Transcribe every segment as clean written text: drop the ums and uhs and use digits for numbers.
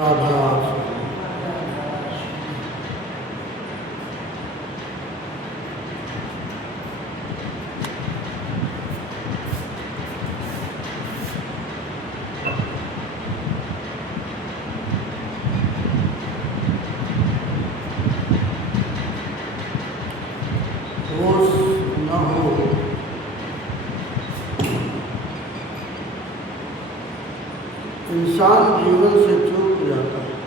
राधा होश न हो इंसान जीवन से चूक जाता है।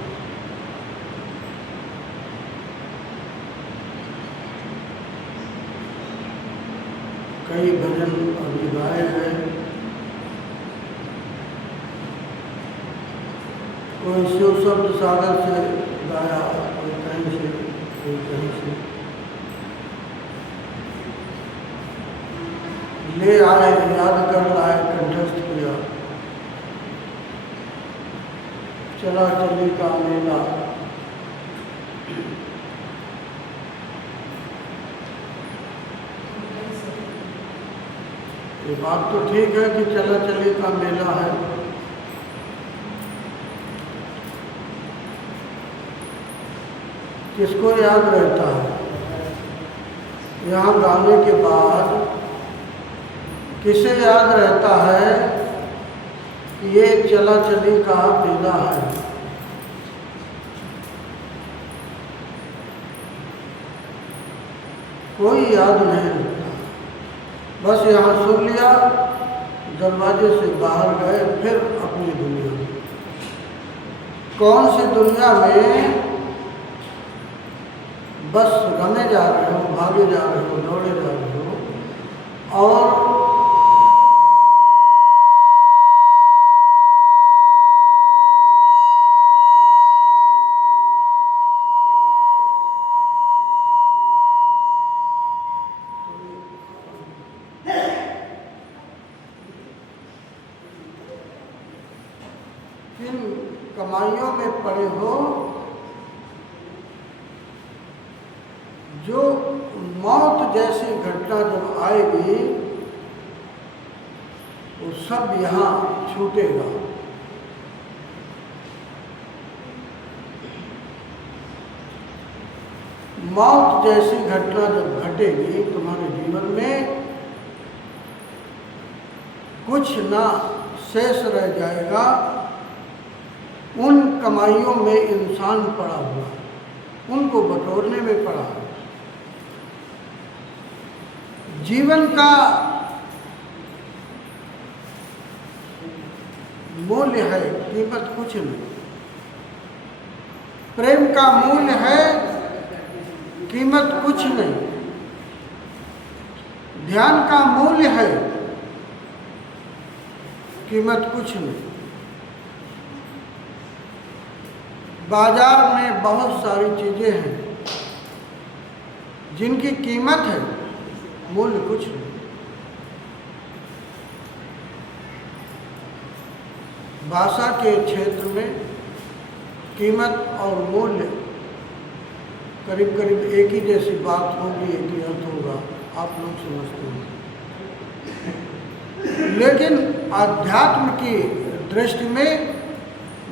कई भजन अभी गाए हैं, कोई शिव शब्द सागर से गाया, कोई कहीं से कोई कहीं से ले आए, याद कर लाए, कंठस्थ किया। चला चली का मेला, ये बात तो ठीक है कि चला चली का मेला है, किसको याद रहता है? यहाँ गाने के बाद किसे याद रहता है कि ये चला चली का मेला है? कोई याद नहीं रहता। बस यहाँ सुन लिया, दरवाजे से बाहर गए, फिर अपनी दुनिया में। कौन सी दुनिया में बस रमे जा रहे हो, भागे जा रहे हो, दौड़े जा रहे हो, और किन कमाइयों में पड़े हो जो मौत जैसी घटना जब आएगी वो सब यहाँ छूटेगा। मौत जैसी घटना जब घटेगी तुम्हारे जीवन में, कुछ ना शेष रह जाएगा। उन कमाइयों में इंसान पड़ा हुआ, उनको बटोरने में पड़ा है। जीवन का मूल्य है, कीमत कुछ नहीं। प्रेम का मूल्य है, कीमत कुछ नहीं। ध्यान का मूल्य है, कीमत कुछ नहीं। बाजार में बहुत सारी चीजें हैं जिनकी कीमत है, मूल्य कुछ नहीं। भाषा के क्षेत्र में कीमत और मूल्य करीब करीब एक ही जैसी बात होगी, एक ही अर्थ होगा, आप लोग समझते हैं। लेकिन आध्यात्म की दृष्टि में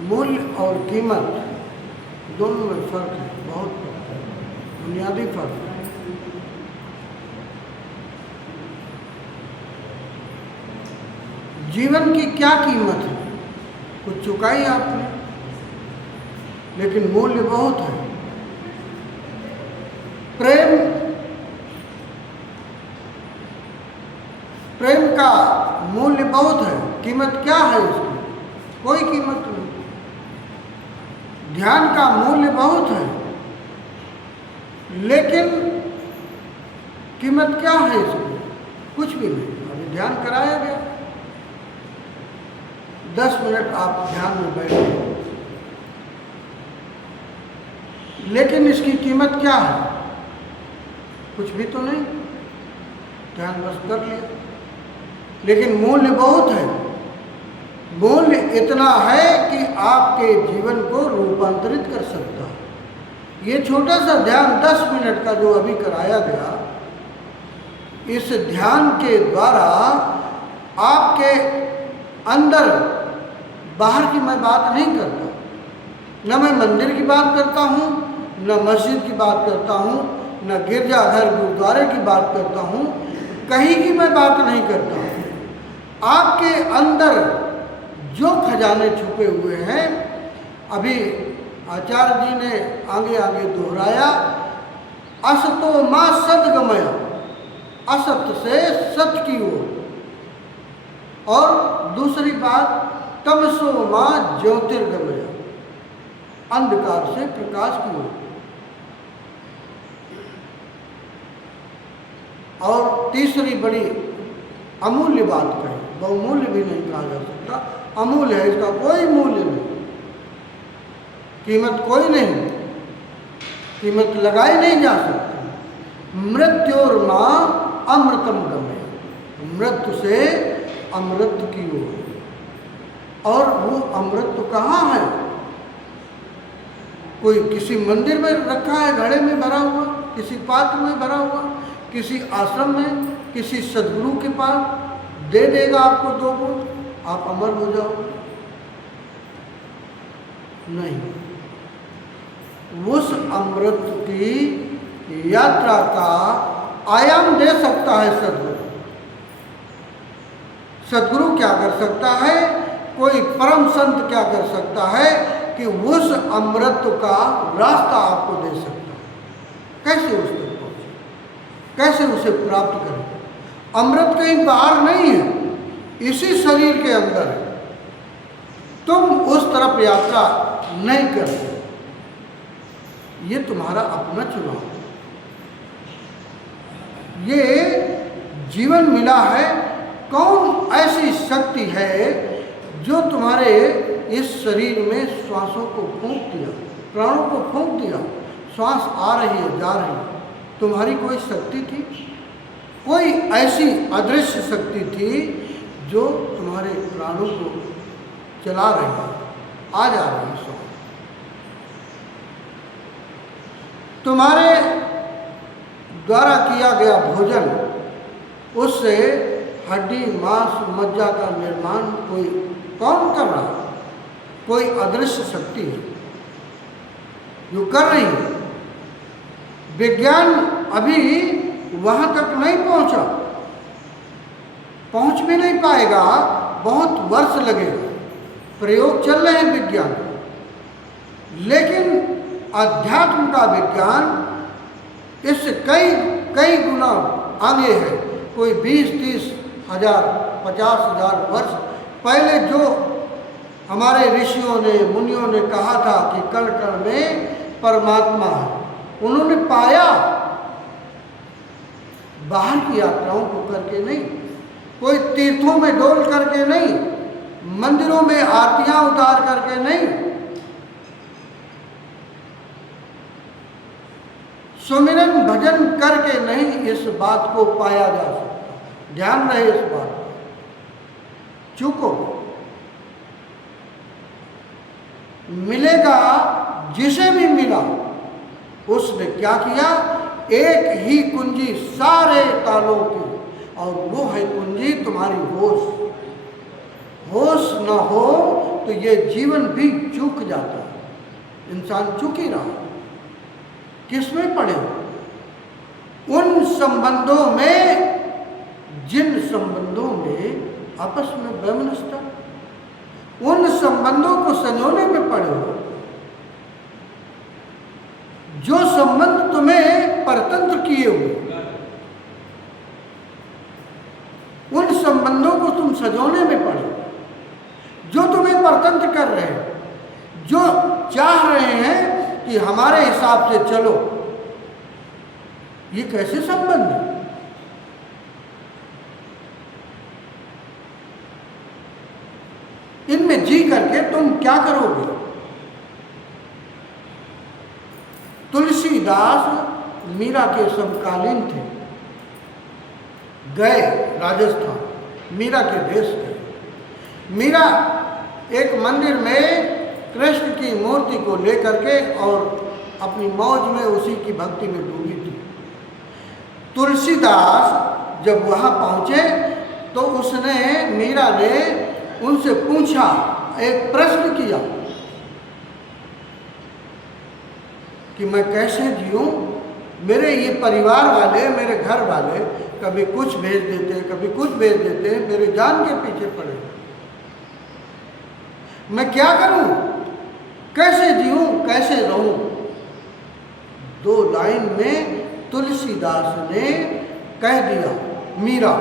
मूल्य और कीमत दोनों में फर्क है, बहुत फर्क है, बुनियादी फर्क है। जीवन की क्या कीमत है? कुछ चुकाई आपने, लेकिन मूल्य बहुत है। प्रेम का मूल्य बहुत है, कीमत क्या है इसकी? कोई कीमत नहीं। ध्यान का मूल्य बहुत है, लेकिन कीमत क्या है इसकी? कुछ भी नहीं। अभी ध्यान कराया गया, 10 मिनट आप ध्यान में बैठे, लेकिन इसकी कीमत क्या है? कुछ भी तो नहीं, ध्यान बस कर लिया, लेकिन मूल्य बहुत है। मूल्य इतना है कि आपके जीवन को रूपांतरित कर सकता है। ये छोटा सा ध्यान 10 मिनट का जो अभी कराया गया, इस ध्यान के द्वारा आपके अंदर, बाहर की मैं बात नहीं करता, न मैं मंदिर की बात करता हूँ, न मस्जिद की बात करता हूँ, न गिरजाघर गुरुद्वारे की बात करता हूँ, कहीं की मैं बात नहीं करता हूँ। आपके अंदर जो खजाने छुपे हुए हैं, अभी आचार्य जी ने आगे आगे दोहराया, असतो माँ सदगमय, असत से सत्य की ओर। और दूसरी बात, तमसो माँ ज्योतिर्गमय, अंधकार से प्रकाश की ओर। और तीसरी बड़ी अमूल्य बात कही, बहुमूल्य भी नहीं कहा जा सकता, अमूल्य है, इसका कोई मूल्य नहीं, कीमत कोई नहीं, कीमत लगाई नहीं जा सकती। मृत्योर माँ अमृतम गमय, मृत्यु से अमृत की ओर। और वो अमृत तो कहाँ है? कोई किसी मंदिर में रखा है, घड़े में भरा हुआ, किसी पात्र में भरा हुआ, किसी आश्रम में, किसी सदगुरु के पास दे देगा आपको 2 बूंद, आप अमर हो जाओगे? नहीं, उस अमृत की यात्रा का आयाम दे सकता है सदगुरु। सदगुरु क्या कर सकता है, कोई परम संत क्या कर सकता है कि उस अमृत का रास्ता आपको दे सकता है। कैसे उस तक पहुंचे, कैसे उसे प्राप्त करें? अमृत कहीं बाहर नहीं है, इसी शरीर के अंदर है। तुम उस तरफ यात्रा नहीं करते, ये तुम्हारा अपना चुनाव। ये जीवन मिला है, कौन ऐसी शक्ति है जो तुम्हारे इस शरीर में श्वासों को फूंक दिया, प्राणों को फूंक दिया, श्वास आ रही है, जा रही है। तुम्हारी कोई शक्ति थी, कोई ऐसी अदृश्य शक्ति थी जो तुम्हारे प्राणों को चला रही है, आ जा रही है श्वास। तुम्हारे द्वारा किया गया भोजन, उससे हड्डी मांस मज्जा का निर्माण कौन कर रहा है? कोई अदृश्य शक्ति है जो कर रही है। विज्ञान अभी वहां तक नहीं पहुंचा, पहुंच भी नहीं पाएगा, बहुत वर्ष लगेगा। प्रयोग चल रहे हैं विज्ञान, लेकिन अध्यात्म का विज्ञान इससे कई गुना आगे है। कोई 20-30 हजार 50,000 वर्ष पहले जो हमारे ऋषियों ने मुनियों ने कहा था कि कण कण में परमात्मा है, उन्होंने पाया। बाहर की यात्राओं को करके नहीं, कोई तीर्थों में डोल करके नहीं, मंदिरों में आरतियां उतार करके नहीं, सुमिरन भजन करके नहीं, इस बात को पाया जा सकता। ध्यान रहे इस बात पर, चूको मिलेगा। जिसे भी मिला उसने क्या किया, एक ही कुंजी सारे तालों की, और वो है कुंजी तुम्हारी होश। होश न हो तो ये जीवन भी चूक जाता है, इंसान चूक ही रहा। किसमें पड़े? उन संबंधों में जिन संबंधों में आपस में वैमनस्यता, उन संबंधों को संजोने में पड़े हो जो संबंध तुम्हें परतंत्र किए हुए, उन संबंधों को तुम सजोने में पड़े जो तुम्हें परतंत्र कर रहे हैं, जो चाह रहे हैं कि हमारे हिसाब से चलो। ये कैसे संबंध है? इनमें जी करके तुम क्या करोगे? तुलसीदास मीरा के समकालीन थे, गए राजस्थान, मीरा के देश गए। मीरा एक मंदिर में कृष्ण की मूर्ति को लेकर के और अपनी मौज में उसी की भक्ति में डूबी थी। तुलसीदास जब वहाँ पहुँचे तो मीरा ने उनसे पूछा, एक प्रश्न किया कि मैं कैसे जीऊँ। मेरे ये परिवार वाले, मेरे घर वाले कभी कुछ भेज देते हैं, कभी कुछ भेज देते हैं, मेरे जान के पीछे पड़े। मैं क्या करूं, कैसे जीऊं, कैसे रहूं। 2 लाइन में तुलसीदास ने कह दिया मीरा,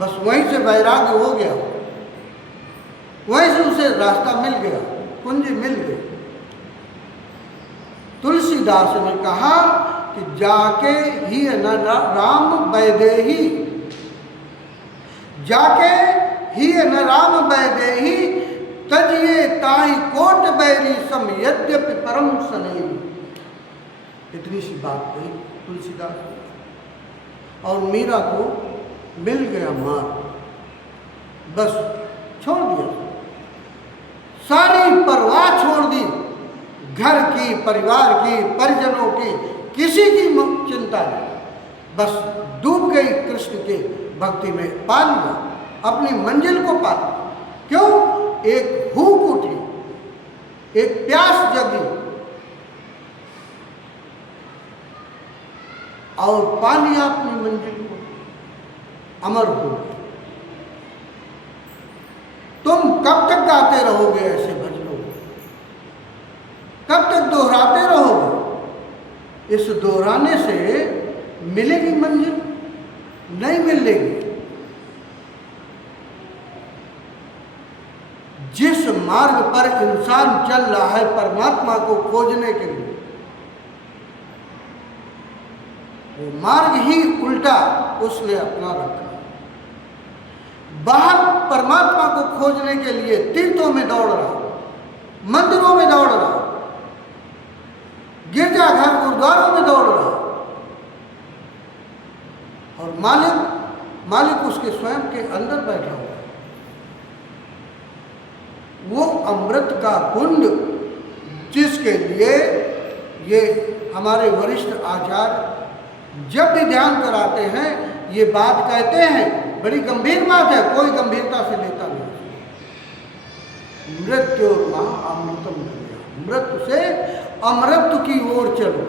बस वहीं से वैराग्य हो गया, वहीं से उसे रास्ता मिल गया, कुंजी मिल गई। तुलसीदास ने कहा कि जाके ही न राम वैदेही, जाके ही न राम वैदेही, तजिए ताहि कोट बैरी सम यद्यपि परम सनेही। इतनी सी बात कही तुलसीदास ने, और मीरा को मिल गया मार्ग, बस छोड़ दिया, सारी परवाह छोड़ दी, घर की, परिवार की, परिजनों की, किसी की चिंता नहीं, बस डूब गई कृष्ण के भक्ति में, पा लिया, अपनी मंजिल को पा लिया। क्यों? एक भूख उठी, एक प्यास जगी, और पा लिया अपनी मंजिल को, अमर हो। तुम कब तक गाते रहोगे ऐसे भजनों को? कब तक दोहराते रहोगे? इस दोहराने से मिलेगी मंजिल? नहीं मिलेगी। जिस मार्ग पर इंसान चल रहा है परमात्मा को खोजने के लिए, वो मार्ग ही उल्टा उसने अपना रखा। बाहर परमात्मा को खोजने के लिए तीर्थों में दौड़ रहा, मंदिरों में दौड़ रहा, गिरजाघर गुरुद्वारों में दौड़ रहा, और मालिक उसके स्वयं के अंदर बैठा हुआ। वो अमृत का कुंड जिसके लिए ये हमारे वरिष्ठ आचार्य जब भी ध्यान कराते हैं ये बात कहते हैं, बड़ी गंभीर बात है, कोई गंभीरता से लेता नहीं। मृत्यु अमृतम, मृत्यु से अमृत की ओर चलो।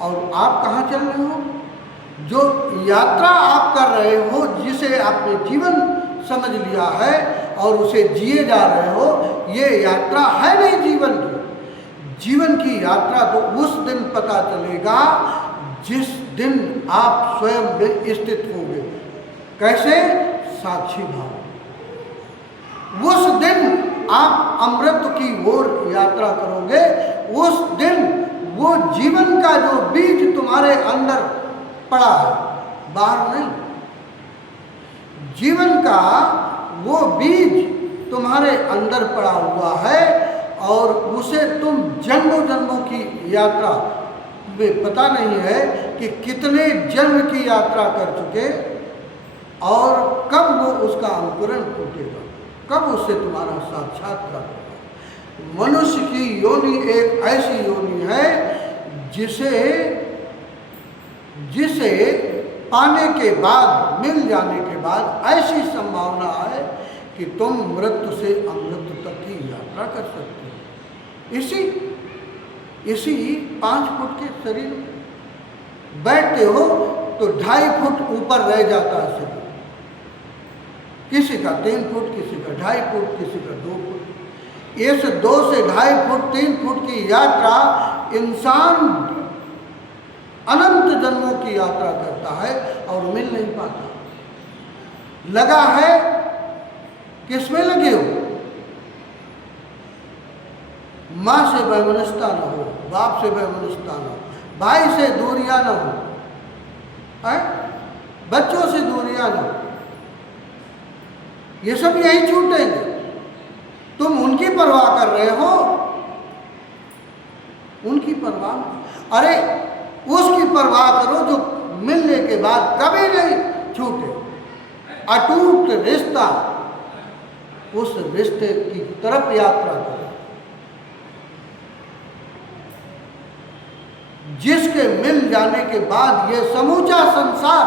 और आप कहाँ चल रहे हो? जो यात्रा आप कर रहे हो, जिसे आपने जीवन समझ लिया है और उसे जिए जा रहे हो, ये यात्रा है नहीं जीवन की। जीवन की यात्रा तो उस दिन पता चलेगा जिस दिन आप स्वयं में स्थित होंगे। कैसे? साक्षी भाव। उस दिन आप अमृत की ओर यात्रा करोगे। उस दिन वो जीवन का जो बीज तुम्हारे अंदर पड़ा है, बाहर नहीं, जीवन का वो बीज तुम्हारे अंदर पड़ा हुआ है, और उसे तुम जन्मों जन्मों की यात्रा में, पता नहीं है कि कितने जन्म की यात्रा कर चुके, और कब वो उसका अंकुरण फूटेगा, कब उससे तुम्हारा साक्षात्कार होगा। मनुष्य की योनि एक ऐसी योनि है जिसे पाने के बाद, मिल जाने के बाद ऐसी संभावना है कि तुम मृत्यु से अमृत तक की यात्रा कर सकते हो। इसी 5 फुट के शरीर में बैठते हो तो 2.5 फुट ऊपर रह जाता है शरीर, किसी का 3 फुट, किसी का 2.5 फुट, किसी का 2 फुट। इस 2 से 2.5 फुट, 3 फुट की यात्रा इंसान अनंत जन्मों की यात्रा करता है और मिल नहीं पाता। लगा है, किसमें लगे हो? माँ से वैमनस्यता न हो, बाप से वैमनस्यता न हो, भाई से दूरियां न हो, बच्चों से दूरियां न हो, ये सब यही छूटेंगे। तुम उनकी परवाह कर रहे हो, उनकी परवाह, अरे उसकी परवाह करो जो मिलने के बाद कभी नहीं छूटे। अटूट रिश्ता, उस रिश्ते की तरफ यात्रा करो जिसके मिल जाने के बाद ये समूचा संसार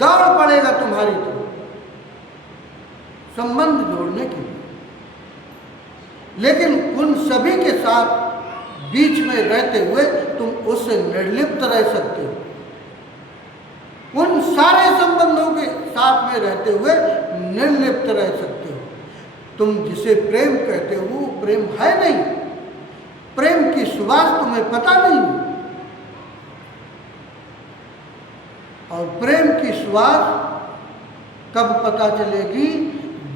दौड़ पड़ेगा तुम्हारी तरफ संबंध जोड़ने के लिए। लेकिन उन सभी के साथ बीच में रहते हुए तुम उससे निर्लिप्त रह सकते हो। उन सारे संबंधों के साथ में रहते हुए निर्लिप्त रह सकते हो। तुम जिसे प्रेम कहते हो वो प्रेम है नहीं, प्रेम की सुवास तुम्हें पता नहीं, और प्रेम की सुवास कब पता चलेगी?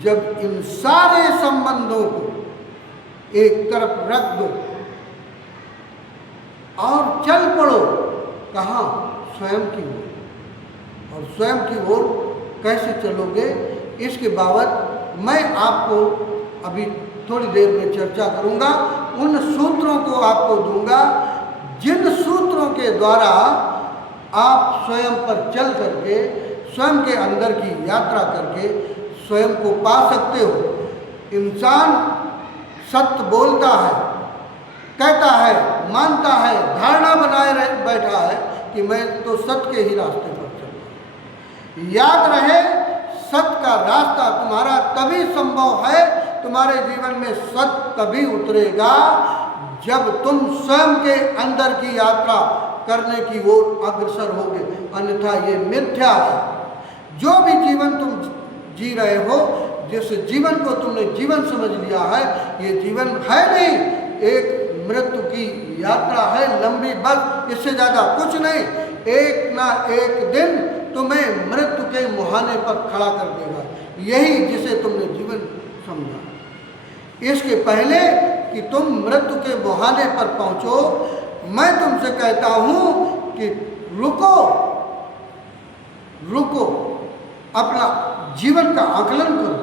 जब इन सारे संबंधों को एक तरफ रख दो और चल पड़ो। कहाँ? स्वयं की ओर। और स्वयं की ओर कैसे चलोगे, इसके बाबत मैं आपको अभी थोड़ी देर में चर्चा करूंगा। उन सूत्रों को आपको दूंगा जिन सूत्रों के द्वारा आप स्वयं पर चल करके, स्वयं के अंदर की यात्रा करके स्वयं को पा सकते हो। इंसान सत्य बोलता है, कहता है, मानता है, धारणा बनाए बैठा है कि मैं तो सत्य के ही रास्ते पर चल रहा हूँ। याद रहे, सत्य का रास्ता तुम्हारा तभी संभव है, तुम्हारे जीवन में सत्य तभी उतरेगा जब तुम स्वयं के अंदर की यात्रा करने की ओर अग्रसर होगे, अन्यथा ये मिथ्या है। जो भी जीवन तुम जी रहे हो, जिस जीवन को तुमने जीवन समझ लिया है, ये जीवन है नहीं, एक मृत्यु की यात्रा है लंबी, बस इससे ज़्यादा कुछ नहीं। एक ना एक दिन तुम्हें मृत्यु के मुहाने पर खड़ा कर देगा, यही जिसे तुमने जीवन समझा। इसके पहले कि तुम मृत्यु के मुहाने पर पहुँचो, मैं तुमसे कहता हूँ कि रुको, अपना जीवन का आकलन करो,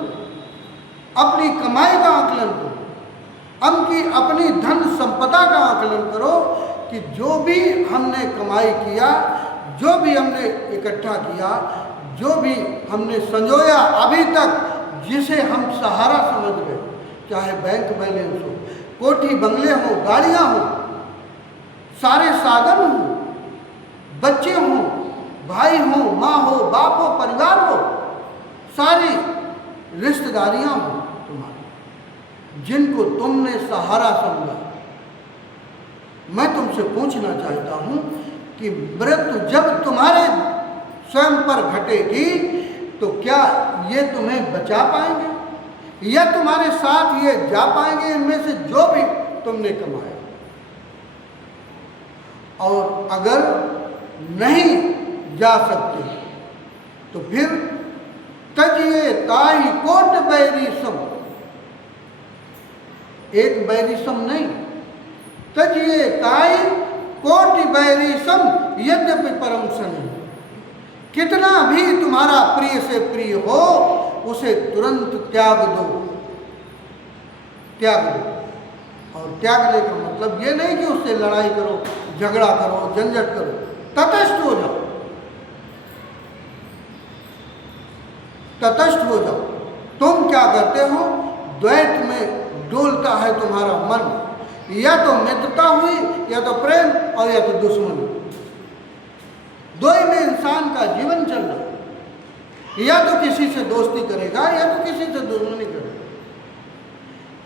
अपनी कमाई का आकलन करो, अपनी धन संपदा का आकलन करो कि जो भी हमने कमाई किया, जो भी हमने इकट्ठा किया, जो भी हमने संजोया अभी तक, जिसे हम सहारा समझ रहे, चाहे बैंक बैलेंस हो, कोठी बंगले हो, गाड़ियाँ हो, सारे साधन हो, बच्चे हों, भाई हों, माँ हो, बाप हो, परिवार हो, सारी रिश्तेदारियाँ हो तुम्हारी, जिनको तुमने सहारा समझा। मैं तुमसे पूछना चाहता हूँ कि मृत्यु जब तुम्हारे स्वयं पर घटेगी तो क्या ये तुम्हें बचा पाएंगे या तुम्हारे साथ ये जा पाएंगे, इनमें से जो भी तुमने कमाया? और अगर नहीं जा सकते तो फिर तजिए ताई कोट बैरीसम, एक बैरीसम नहीं, तजिए ताई कोटि बैरीसम यद्यपि परम सनी। कितना भी तुम्हारा प्रिय से प्रिय हो, उसे तुरंत त्याग दो। और त्यागने का मतलब ये नहीं कि उससे लड़ाई करो, झगड़ा करो, झंझट करो, तटस्थ हो जाओ, तटस्थ हो जाओ। तुम क्या करते हो? द्वैत में डोलता है तुम्हारा मन, या तो मित्रता हुई, या तो प्रेम, और या तो दुश्मनी। दो ही में इंसान का जीवन चल रहा है, या तो किसी से दोस्ती करेगा या तो किसी से दुश्मनी करेगा।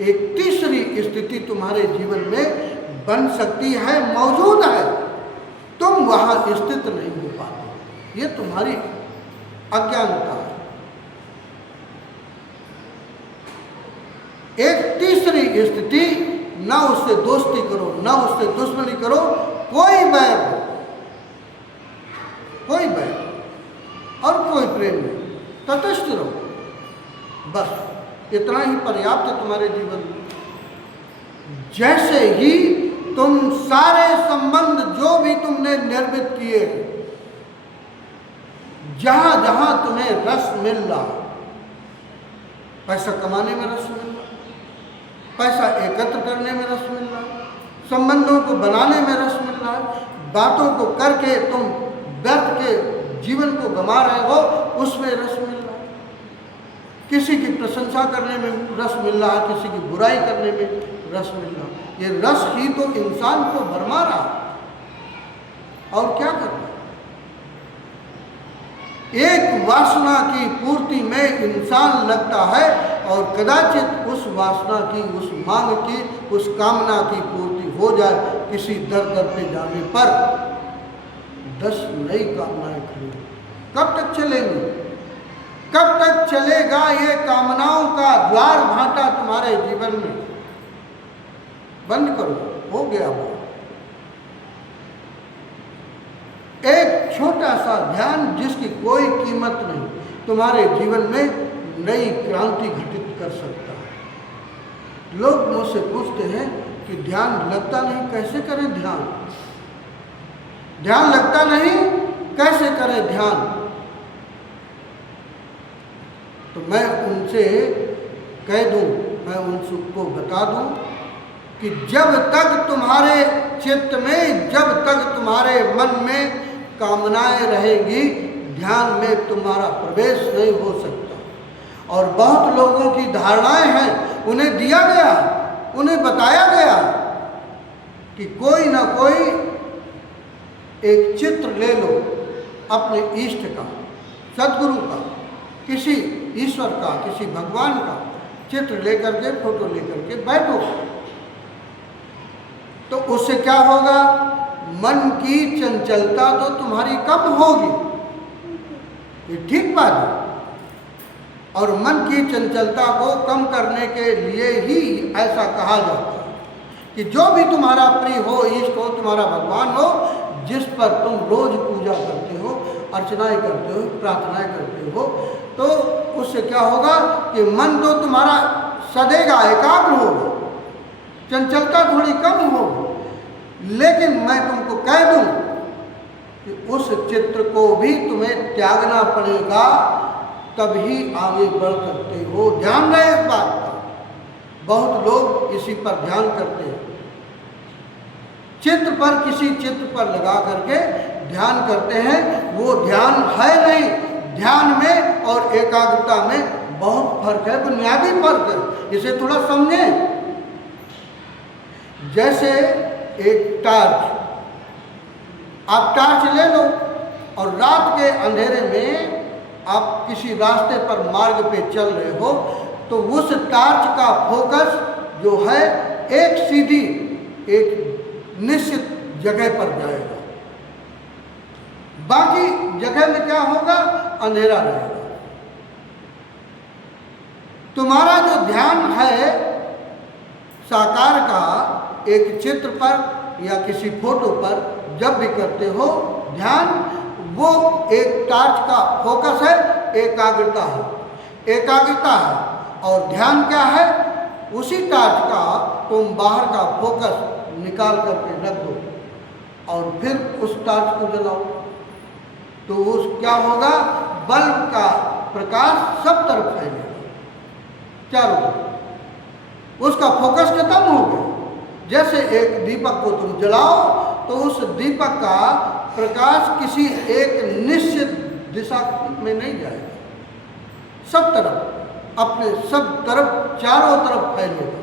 एक तीसरी स्थिति तुम्हारे जीवन में बन सकती है, मौजूद है, तुम वहां स्थित नहीं हो पाते, ये तुम्हारी अज्ञानता है। एक तीसरी स्थिति, ना उससे दोस्ती करो, ना उससे दुश्मनी करो, कोई बैर और कोई प्रेम नहीं, तटस्थ रहो, बस इतना ही पर्याप्त है तुम्हारे जीवन में। जैसे ही तुम सारे संबंध जो भी तुमने निर्मित किए, जहां जहां तुम्हें रस मिल रहा, पैसा कमाने में रस मिल रहा, पैसा एकत्र करने में रस मिल रहा, संबंधों को बनाने में रस मिल रहा है, बातों को करके तुम व्यर्थ के जीवन को गंवा रहे हो, उसमें रस मिल रहा है, किसी की प्रशंसा करने में रस मिल रहा है, किसी की बुराई करने में रस मिल रहा है। ये रस ही तो इंसान को भरमा रहा है, और क्या कर रहा है? एक वासना की पूर्ति में इंसान लगता है, और कदाचित उस वासना की, उस मांग की, उस कामना की पूर्ति हो जाए, किसी दर दर पे जाने पर 10 नई कामनाएं खड़ी। कब तक चलेंगी? कब तक चलेगा ये कामनाओं का द्वार भाटा तुम्हारे जीवन में? बंद करो, हो गया वो। एक छोटा सा ध्यान जिसकी कोई कीमत नहीं तुम्हारे जीवन में नई क्रांति घटित कर सकता है। लोग मुझसे पूछते हैं कि ध्यान लगता नहीं, कैसे करें ध्यान? ध्यान लगता नहीं, कैसे करें ध्यान? तो मैं उनसे कह दूं, मैं उन सबको बता दूं कि जब तक तुम्हारे चित्त में, जब तक तुम्हारे मन में कामनाएं रहेगी, ध्यान में तुम्हारा प्रवेश नहीं हो सकता। और बहुत लोगों की धारणाएं हैं, उन्हें दिया गया, उन्हें बताया गया कि कोई ना कोई एक चित्र ले लो अपने इष्ट का, सद्गुरु का, किसी ईश्वर का, किसी भगवान का चित्र लेकर के, फोटो लेकर के बैठो। तो उससे क्या होगा? मन की चंचलता तो तुम्हारी कम होगी, ये ठीक बात है। और मन की चंचलता को कम करने के लिए ही ऐसा कहा जाता है कि जो भी तुम्हारा प्रिय हो, इष्ट हो, तुम्हारा भगवान हो, जिस पर तुम रोज पूजा करते हो, अर्चनाएं करते हो, प्रार्थनाएं करते हो, तो उससे क्या होगा कि मन तो तुम्हारा सदेगा, एकाग्र होगा, चंचलता थोड़ी कम होगी। लेकिन मैं तुमको कह दूं कि उस चित्र को भी तुम्हें त्यागना पड़ेगा, तभी आगे बढ़ सकते हो। ध्यान रहे इस बात का। बहुत लोग इसी पर ध्यान करते हैं, चित्र पर, किसी चित्र पर लगा करके ध्यान करते हैं। वो ध्यान है नहीं। ध्यान में और एकाग्रता में बहुत फर्क है, बुनियादी फर्क है। इसे थोड़ा समझें। जैसे एक टार्च, आप टार्च ले लो और रात के अंधेरे में आप किसी रास्ते पर, मार्ग पे चल रहे हो, तो उस टार्च का फोकस जो है एक सीधी, एक निश्चित जगह पर जाएगा। बाकी जगह में क्या होगा? अंधेरा रहेगा। तुम्हारा जो ध्यान है साकार का, एक चित्र पर या किसी फोटो पर जब भी करते हो ध्यान, वो एक टार्च का फोकस है, एकाग्रता है, एकाग्रता है। और ध्यान क्या है? उसी टार्च का तुम बाहर का फोकस निकाल करके रख दो और फिर उस टार्च को जलाओ, तो उस क्या होगा? बल्ब का प्रकाश सब तरफ फैलेगा, चारों तरफ। उसका फोकस खत्म हो गया। जैसे एक दीपक को तुम जलाओ तो उस दीपक का प्रकाश किसी एक निश्चित दिशा में नहीं जाएगा, सब तरफ, अपने सब तरफ, चारों तरफ फैलेगा।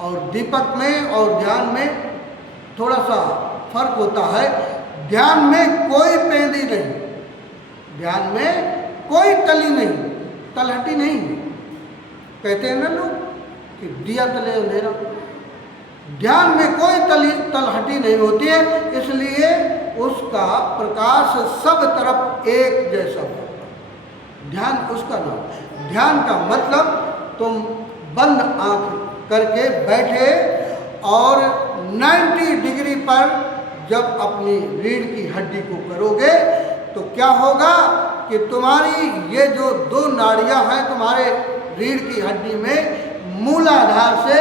और दीपक में और ध्यान में थोड़ा सा फर्क होता है। ध्यान में कोई पेंदी नहीं, ध्यान में कोई तली नहीं, तलहटी नहीं। कहते हैं ना लोग कि दिया तले अंधेरा। ध्यान में कोई तलहटी नहीं होती है, इसलिए उसका प्रकाश सब तरफ एक जैसा होता है। ध्यान उसका नाम। ध्यान का मतलब तुम बंद आंख करके बैठे और 90 डिग्री पर जब अपनी रीढ़ की हड्डी को करोगे तो क्या होगा कि तुम्हारी ये जो 2 नाड़ियां हैं तुम्हारे रीढ़ की हड्डी में, मूलाधार से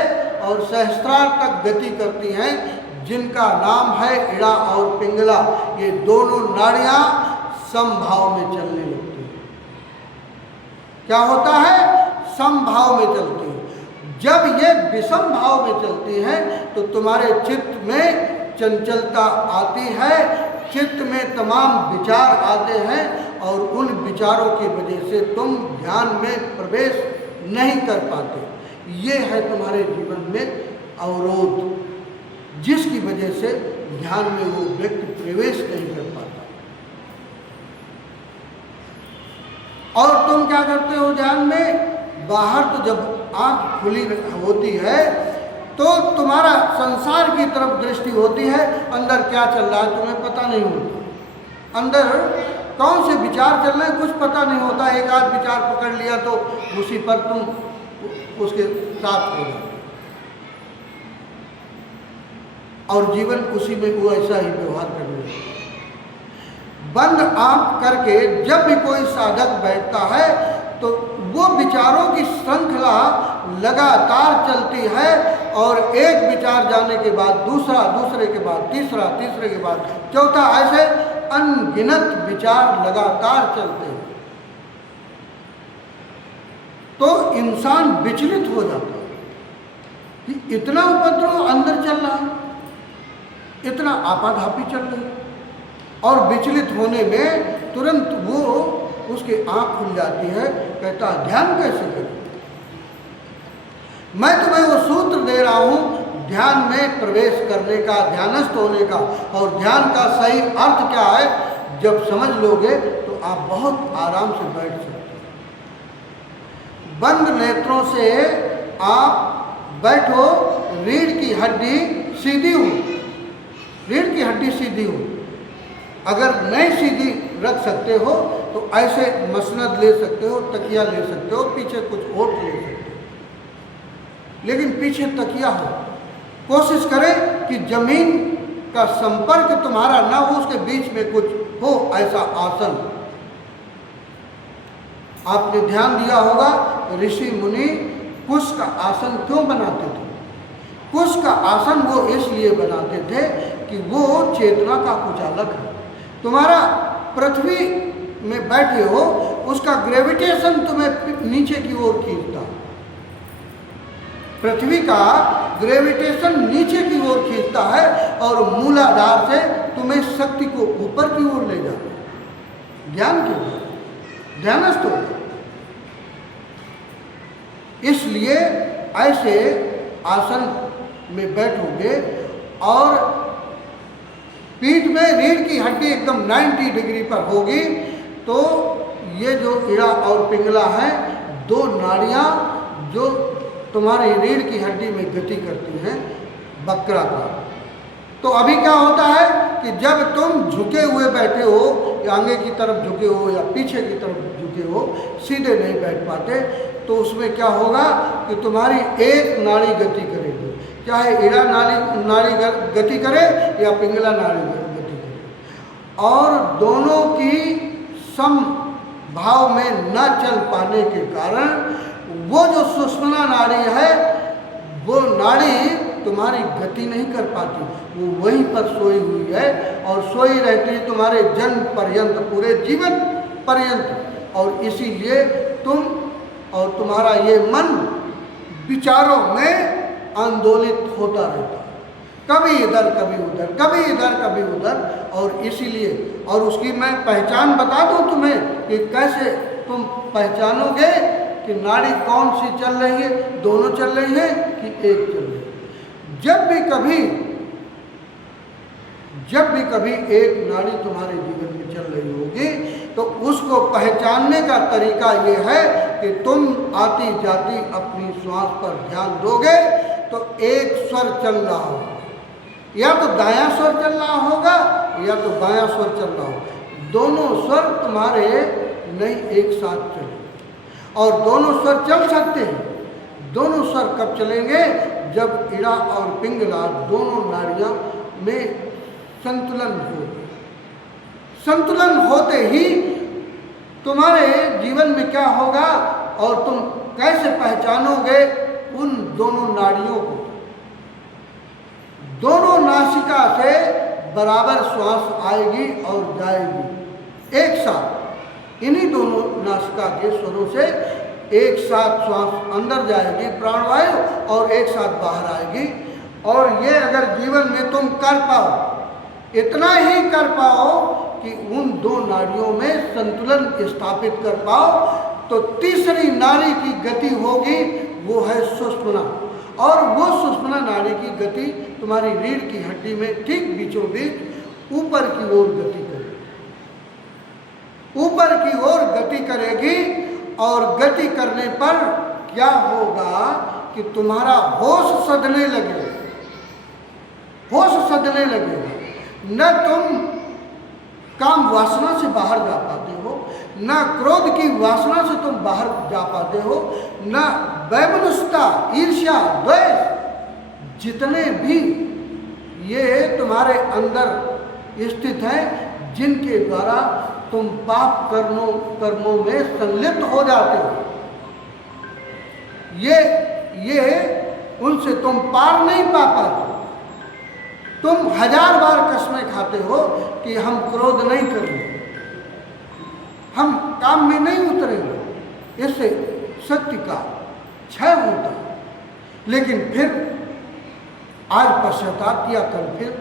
और सहस्त्रार तक गति करती हैं, जिनका नाम है इड़ा और पिंगला। ये दोनों नाड़ियां समभाव में चलने लगती हैं। क्या होता है? समभाव में चलती हैं। जब ये विषम भाव में चलती हैं तो तुम्हारे चित्त में चंचलता आती है, चित्त में तमाम विचार आते हैं और उन विचारों की वजह से तुम ध्यान में प्रवेश नहीं कर पाते। ये है तुम्हारे जीवन में अवरोध, जिसकी वजह से ध्यान में वो व्यक्ति प्रवेश नहीं कर पाता। और तुम क्या करते हो ध्यान में? बाहर तो जब आंख खुली होती है तो तुम्हारा संसार की तरफ दृष्टि होती है, अंदर क्या चल रहा है तुम्हें पता नहीं होता, अंदर कौन से विचार चल रहे हैं कुछ पता नहीं होता। एक आध विचार पकड़ लिया तो उसी पर तुम उसके साथ हो गए और जीवन उसी में वो ऐसा ही व्यवहार करने लगता। बंद आंख करके जब भी कोई साधक बैठता है तो वो विचारों की श्रृंखला लगातार चलती है और एक विचार जाने के बाद दूसरा, दूसरे के बाद तीसरा, तीसरे के बाद चौथा, ऐसे अनगिनत विचार लगातार चलते हैं। तो इंसान विचलित हो जाता है कि इतना उपद्रव अंदर चल रहा है, इतना आपाधापी चल रही है, और विचलित होने में तुरंत वो उसकी आंख खुल जाती है, कहता ध्यान कैसे करें। मैं तुम्हें वो सूत्र दे रहा हूं ध्यान में प्रवेश करने का, ध्यानस्थ होने का, और ध्यान का सही अर्थ क्या है जब समझ लोगे तो आप बहुत आराम से बैठ सकते हो। बंद नेत्रों से आप बैठो, रीढ़ की हड्डी सीधी हो, रीढ़ की हड्डी सीधी हो। अगर नहीं सीधी रख सकते हो तो ऐसे मसनद ले सकते हो, तकिया ले सकते हो, पीछे कुछ ओट ले सकते हो, लेकिन पीछे तकिया हो। कोशिश करें कि जमीन का संपर्क तुम्हारा ना हो, उसके बीच में कुछ हो, ऐसा आसन। आपने ध्यान दिया होगा ऋषि मुनि कुश का आसन क्यों बनाते थे? कुश का आसन वो इसलिए बनाते थे कि वो चेतना का कुचालक है। तुम्हारा पृथ्वी में बैठे हो, उसका ग्रेविटेशन तुम्हें नीचे की ओर खींचता, पृथ्वी का ग्रेविटेशन नीचे की ओर खींचता है और मूलाधार से तुम्हें शक्ति को ऊपर की ओर ले जाता है। ज्ञान के लिए ध्यानस्थ हो, इसलिए ऐसे आसन में बैठोगे और पीठ में रीढ़ की हड्डी एकदम 90 डिग्री पर होगी, तो ये जो इड़ा और पिंगला है, दो नाड़ियाँ जो तुम्हारी रीढ़ की हड्डी में गति करती हैं, वक्रा का। तो अभी क्या होता है कि जब तुम झुके हुए बैठे हो, या आगे की तरफ झुके हो या पीछे की तरफ झुके हो, सीधे नहीं बैठ पाते, तो उसमें क्या होगा कि तुम्हारी एक नाड़ी गति करेगी, चाहे इड़ा नाड़ी गति करे या पिंगला नाड़ी गति करे, और दोनों की सम भाव में न चल पाने के कारण वो जो सुषुम्ना नाड़ी है, वो नाड़ी तुम्हारी गति नहीं कर पाती, वो वहीं पर सोई हुई है और सोई रहती है तुम्हारे जन्म पर्यंत, पूरे जीवन पर्यंत। और इसीलिए तुम और तुम्हारा ये मन विचारों में आंदोलित होता रहता है, कभी इधर कभी उधर, कभी इधर कभी उधर। और इसीलिए, और उसकी मैं पहचान बता दूं तुम्हें कि कैसे तुम पहचानोगे कि नाड़ी कौन सी चल रही है, दोनों चल रही है कि एक चल रही है। जब भी कभी एक नाड़ी तुम्हारे जीवन में चल रही होगी, तो उसको पहचानने का तरीका ये है कि तुम आती जाती अपनी श्वास पर ध्यान दोगे तो एक स्वर चल रहा होगा, या तो दायां स्वर चल रहा होगा या तो बायां स्वर चल रहा होगा। दोनों स्वर तुम्हारे नहीं एक साथ चले, और दोनों स्वर चल सकते हैं। दोनों स्वर कब चलेंगे? जब इड़ा और पिंगला दोनों नाड़ियां में संतुलन हो। संतुलन होते ही तुम्हारे जीवन में क्या होगा और तुम कैसे पहचानोगे उन दोनों नाड़ियों को? दोनों नासिका से बराबर श्वास आएगी और जाएगी एक साथ। इन्हीं दोनों नासिका के स्वरों से एक साथ श्वास अंदर जाएगी प्राणवायु और एक साथ बाहर आएगी। और ये अगर जीवन में तुम कर पाओ, इतना ही कर पाओ कि उन दो नाड़ियों में संतुलन स्थापित कर पाओ, तो तीसरी नाड़ी की गति होगी, वो है सुषुम्ना। और वो सुषुम्ना नाड़ी की गति तुम्हारी रीढ़ की हड्डी में ठीक बीचों बीच ऊपर की ओर गति करेगी, ऊपर की ओर गति करेगी। और गति करने पर क्या होगा कि तुम्हारा होश सधने लगे, होश सधने लगेगा। न तुम काम वासना से बाहर जा पाते हो, न क्रोध की वासना से तुम बाहर जा पाते हो, न वैमनस्यता, ईर्ष्या, द्वेष, जितने भी ये तुम्हारे अंदर स्थित हैं, जिनके द्वारा तुम पाप कर्मों में संलिप्त हो जाते हो, ये उनसे तुम पार नहीं पा पाते। तुम 1000 बार कसमें खाते हो कि हम क्रोध नहीं करेंगे, हम काम में नहीं उतरेंगे, इससे शक्ति का क्षय होता है। लेकिन फिर आज पश्चाताप किया, कल फिर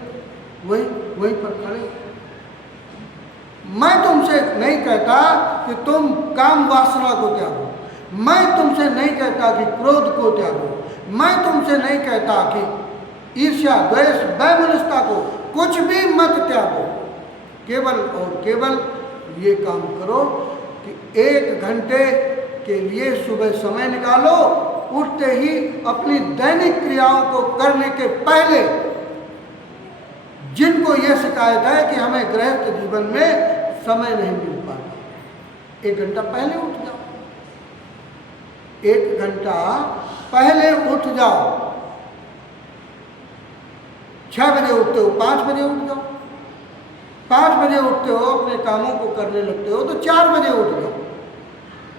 वही पर खड़े। मैं तुमसे नहीं कहता कि तुम काम वासना को त्यागो, मैं तुमसे नहीं कहता कि क्रोध को त्यागो, मैं तुमसे नहीं कहता कि ईर्ष्या, द्वेष, वैमनस्यता को कुछ भी मत त्यागो। केवल और केवल ये काम करो कि 1 घंटे के लिए सुबह समय निकालो, उठते ही अपनी दैनिक क्रियाओं को करने के पहले, जिनको ये शिकायत है कि हमें गृहस्थ जीवन में समय नहीं मिल पाता, 1 घंटा पहले उठ जाओ, 1 घंटा पहले उठ जाओ। 6 बजे उठते हो, 5 बजे उठ जाओ। 5 बजे उठते हो, अपने कामों को करने लगते हो तो 4 बजे उठ जाओ।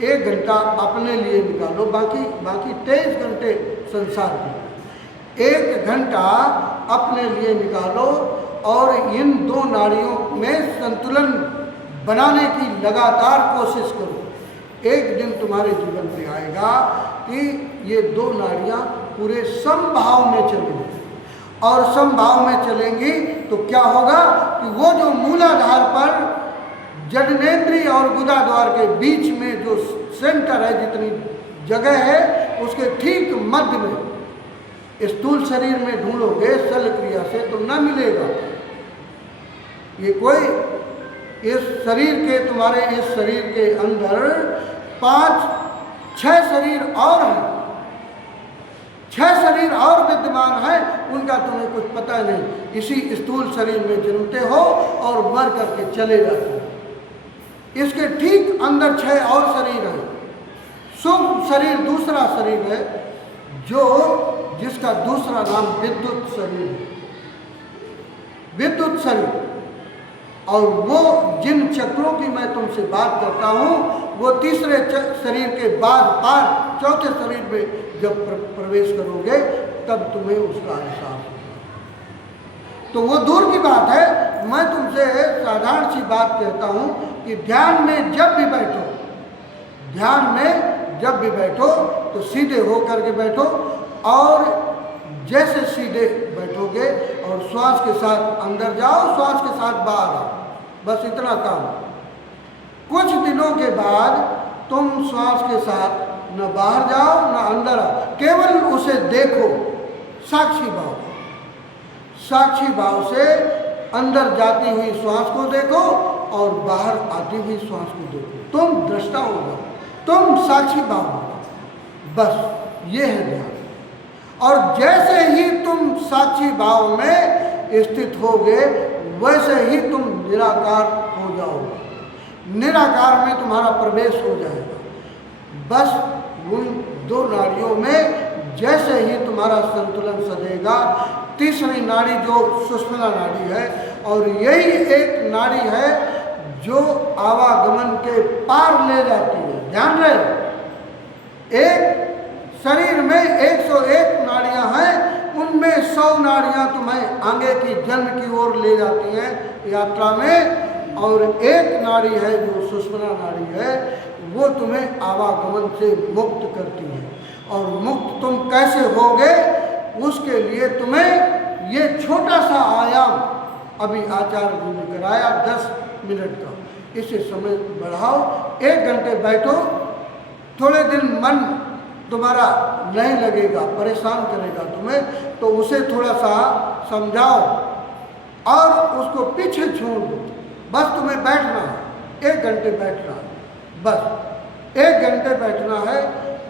1 घंटा अपने लिए निकालो, बाकी 23 घंटे संसार के। 1 घंटा अपने लिए निकालो और इन 2 नाड़ियों में संतुलन बनाने की लगातार कोशिश करो। एक दिन तुम्हारे जीवन में आएगा कि ये 2 नाड़ियाँ पूरे समभाव में चलेंगी, और समभाव में चलेंगी तो क्या होगा कि वो जो मूलाधार पर जठनेंद्रिय और गुदाद्वार के बीच में जो सेंटर है, जितनी जगह है, उसके ठीक मध्य में स्थूल शरीर में ढूंढोगे शल्य क्रिया से तो न मिलेगा। ये कोई इस शरीर के, तुम्हारे इस शरीर के अंदर 5-6 शरीर और हैं, 6 शरीर और विद्यमान है, उनका तुम्हें कुछ पता नहीं। इसी स्थूल शरीर में जन्मते हो और मर करके चले जाते हो। इसके ठीक अंदर 6 और शरीर है। सूक्ष्म शरीर दूसरा शरीर है, जिसका दूसरा नाम विद्युत शरीर है, विद्युत शरीर। और वो जिन चक्रों की मैं तुमसे बात करता हूँ, वो तीसरे शरीर के बाद पार 4थे शरीर में जब प्रवेश करोगे तब तुम्हें उसका एहसास होगा। तो वो दूर की बात है। मैं तुमसे साधारण सी बात कहता हूँ कि ध्यान में जब भी बैठो तो सीधे हो करके बैठो, और जैसे सीधे बैठोगे और श्वास के साथ अंदर जाओ, श्वास के साथ बाहर आओ, बस इतना काम। कुछ दिनों के बाद तुम श्वास के साथ न बाहर जाओ न अंदर आओ, केवल उसे देखो, साक्षी भाव से अंदर जाती हुई श्वास को देखो और बाहर आती हुई श्वास को देखो। तुम दृष्टा होगा, तुम साक्षी भाव होगा, बस ये है ध्यान। और जैसे ही तुम साक्षी भाव में स्थित होगे, वैसे ही तुम निराकार हो जाओगे, निराकार में तुम्हारा प्रवेश हो जाएगा। बस उन 2 नाड़ियों में जैसे ही तुम्हारा संतुलन सधेगा, तीसरी नाड़ी जो सुषुम्ना नाड़ी है, और यही एक नाड़ी है जो आवागमन के पार ले जाती है। ध्यान रहे, एक शरीर में 101 नाड़ियां हैं, उनमें 100 नाड़ियां तुम्हें आगे की जन्म की ओर ले जाती हैं यात्रा में, और एक नाड़ी है जो सुषुम्ना नाड़ी है, वो तुम्हें आवागमन से मुक्त करती है। और मुक्त तुम कैसे होगे, उसके लिए तुम्हें ये छोटा सा आयाम अभी आचार्य जी ने कराया 10 मिनट का, इसे समय बढ़ाओ, 1 घंटे बैठो। थोड़े दिन मन तुम्हारा नहीं लगेगा, परेशान करेगा तुम्हें, तो उसे थोड़ा सा समझाओ और उसको पीछे छोड़ दो। बस तुम्हें बैठना है, 1 घंटे बैठना है, बस 1 घंटे बैठना है।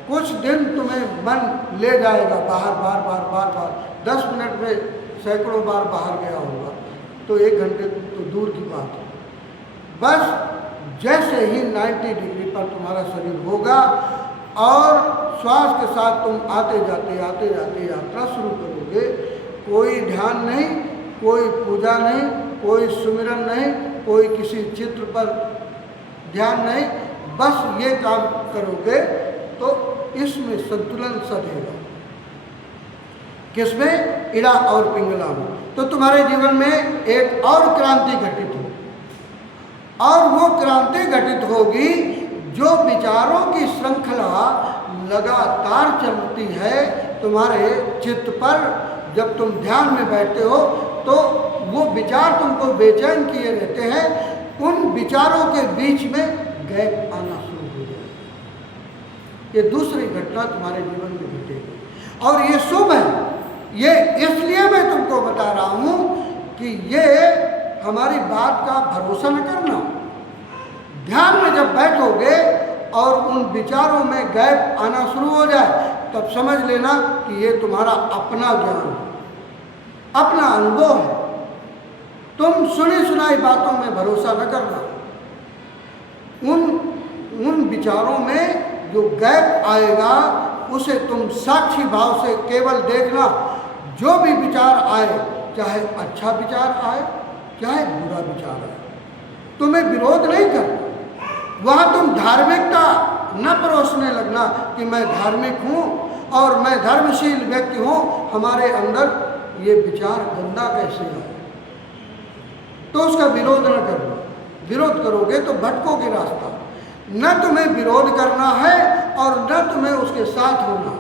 कुछ दिन तुम्हें मन ले जाएगा बाहर, बार बार बार बार 10 मिनट में सैकड़ों बार बाहर गया होगा, तो 1 घंटे तो दूर की बात है। बस जैसे ही 90 डिग्री पर तुम्हारा शरीर होगा और श्वास के साथ तुम आते जाते यात्रा शुरू करोगे, कोई ध्यान नहीं, कोई पूजा नहीं, कोई सुमिरन नहीं, कोई किसी चित्र पर ध्यान नहीं, बस ये काम करोगे तो इसमें संतुलन सधेगा। किसमें? इड़ा और पिंगला में। तो तुम्हारे जीवन में एक और क्रांति घटित हो, और वो क्रांति घटित होगी जो विचारों की श्रृंखला लगातार चलती है तुम्हारे चित्त पर। जब तुम ध्यान में बैठते हो तो वो विचार तुमको बेचैन किए रहते हैं, उन विचारों के बीच में गैप आना शुरू हो जाए। ये दूसरी घटना तुम्हारे जीवन में घटेगी और ये शुभ है। ये इसलिए मैं तुमको बता रहा हूं कि ये हमारी बात का भरोसा न करना। ध्यान में जब बैठोगे और उन विचारों में गैप आना शुरू हो जाए, तब समझ लेना कि ये तुम्हारा अपना ज्ञान है, अपना अनुभव है। तुम सुनी सुनाई बातों में भरोसा न करना। उन विचारों में जो गैप आएगा उसे तुम साक्षी भाव से केवल देखना। जो भी विचार आए, चाहे अच्छा विचार आए चाहे बुरा विचार आए, तुम्हें विरोध नहीं करना। वहाँ तुम धार्मिकता न परोसने लगना कि मैं धार्मिक हूँ और मैं धर्मशील व्यक्ति हूँ, हमारे अंदर ये विचार गंदा कैसे आए, तो उसका विरोध न करना। विरोध करोगे तो भटकोगे रास्ता। न तुम्हें विरोध करना है और न तुम्हें उसके साथ होना,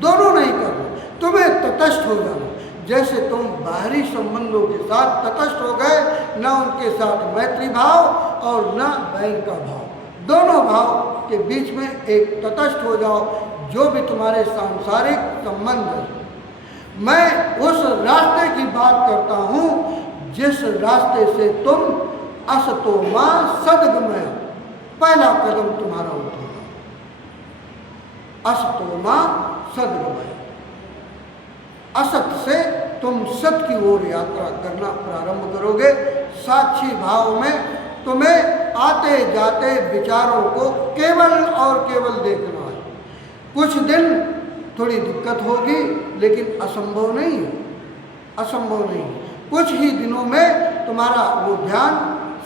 दोनों नहीं करना। तुम्हें तटस्थ हो जाना। जैसे तुम बाहरी संबंधों के साथ तटस्थ हो गए, न उनके साथ मैत्री भाव और न बैर का भाव, दोनों भाव के बीच में एक तटस्थ हो जाओ। जो भी तुम्हारे सांसारिक संबंध है, मैं उस रास्ते की बात करता हूँ जिस रास्ते से तुम असतो मां सद्गमय, पहला कदम तुम्हारा उठेगा। असतो मां सद्गमय, असत से तुम सत की ओर यात्रा करना प्रारंभ करोगे। साक्षी भाव में तुम्हें आते जाते विचारों को केवल और केवल देखना है। कुछ दिन थोड़ी दिक्कत होगी, लेकिन असंभव नहीं है, असंभव नहीं। कुछ ही दिनों में तुम्हारा वो ध्यान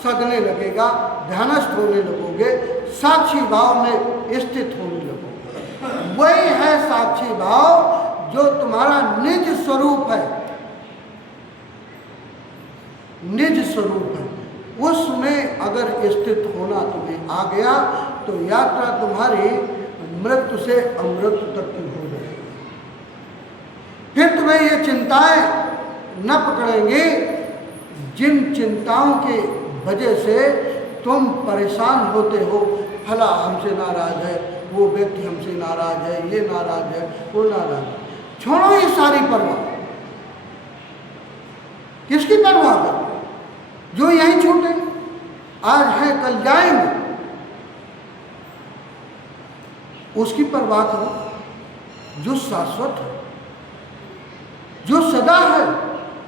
सधने लगेगा, ध्यानस्थ होने लगोगे, साक्षी भाव में स्थित होने लगोगे। वही है साक्षी भाव जो तुम्हारा निज स्वरूप है, निज स्वरूप है। उसमें अगर स्थित होना तुम्हें आ गया तो यात्रा तुम्हारी मृत्यु से अमृत्यु तक की हो जाएगी। फिर तुम्हें ये चिंताएं न पकड़ेंगी जिन चिंताओं की वजह से तुम परेशान होते हो। फला हमसे नाराज है, वो व्यक्ति हमसे नाराज है, ये नाराज है, वो नाराज है। छोड़ो ये सारी परवाह। किसकी परवाह करो? जो यहीं छूटे, आज है कल जाएंगे, उसकी परवाह करो। जो शाश्वत है, जो सदा है,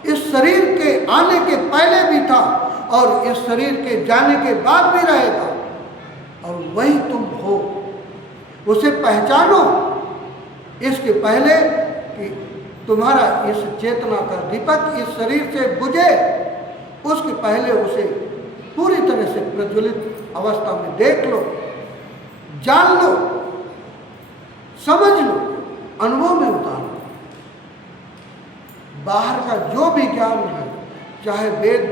इस शरीर के आने के पहले भी था और इस शरीर के जाने के बाद भी रहेगा, और वही तुम हो। उसे पहचानो इसके पहले कि तुम्हारा इस चेतना का दीपक इस शरीर से बुझे, उसके पहले उसे पूरी तरह से प्रज्वलित अवस्था में देख लो, जान लो, समझ लो, अनुभव में उतारो। बाहर का जो भी ज्ञान है, चाहे वेद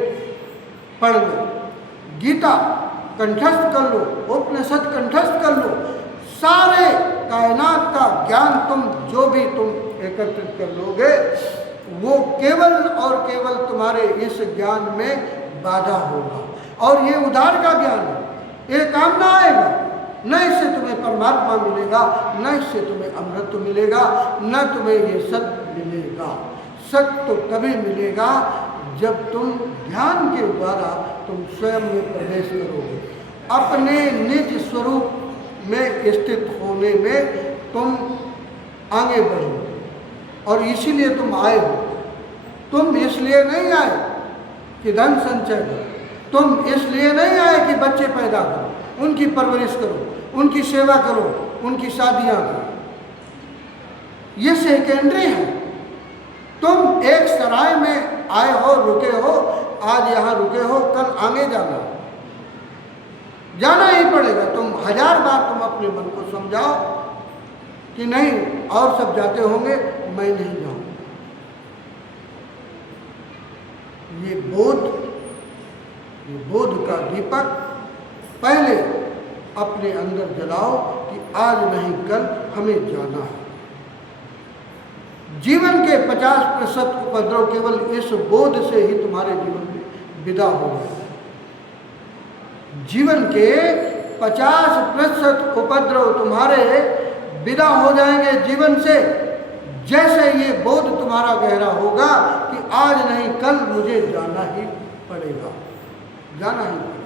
पढ़ लो, गीता कंठस्थ कर लो, उपनिषद कंठस्थ कर लो, सारे कायनात का ज्ञान तुम जो भी तुम एकत्रित कर लोगे, वो केवल और केवल तुम्हारे इस ज्ञान में बाधा होगा। और ये उधार का ज्ञान है, ये काम ना आएगा। न इससे तुम्हें परमात्मा मिलेगा, न इससे तुम्हें अमृत मिलेगा, न तुम्हें ये सत्य मिलेगा। सत्य तो तभी मिलेगा जब तुम ध्यान के द्वारा तुम स्वयं में प्रवेश करोगे। अपने निज स्वरूप में स्थित होने में तुम आगे बढ़ो, और इसीलिए तुम आए हो। तुम इसलिए नहीं आए कि धन संचय करो, तुम इसलिए नहीं आए कि बच्चे पैदा करो, उनकी परवरिश करो, उनकी सेवा करो, उनकी शादियां करो। ये सेकेंडरी है। तुम एक सराय में आए हो, रुके हो, आज यहाँ रुके हो, कल आगे जाना ही पड़ेगा। तुम 1000 बार तुम अपने मन को समझाओ कि नहीं, और सब जाते होंगे, मैं नहीं जाऊंगा। ये बोध का दीपक पहले अपने अंदर जलाओ कि आज नहीं कल हमें जाना है। जीवन के 50% उपद्रव केवल इस बोध से ही तुम्हारे जीवन में विदा हो जाए। जीवन के 50% उपद्रव तुम्हारे विदा हो जाएंगे जीवन से, जैसे ये बोध तुम्हारा गहरा होगा कि आज नहीं कल मुझे जाना ही पड़ेगा, जाना ही पड़ेगा।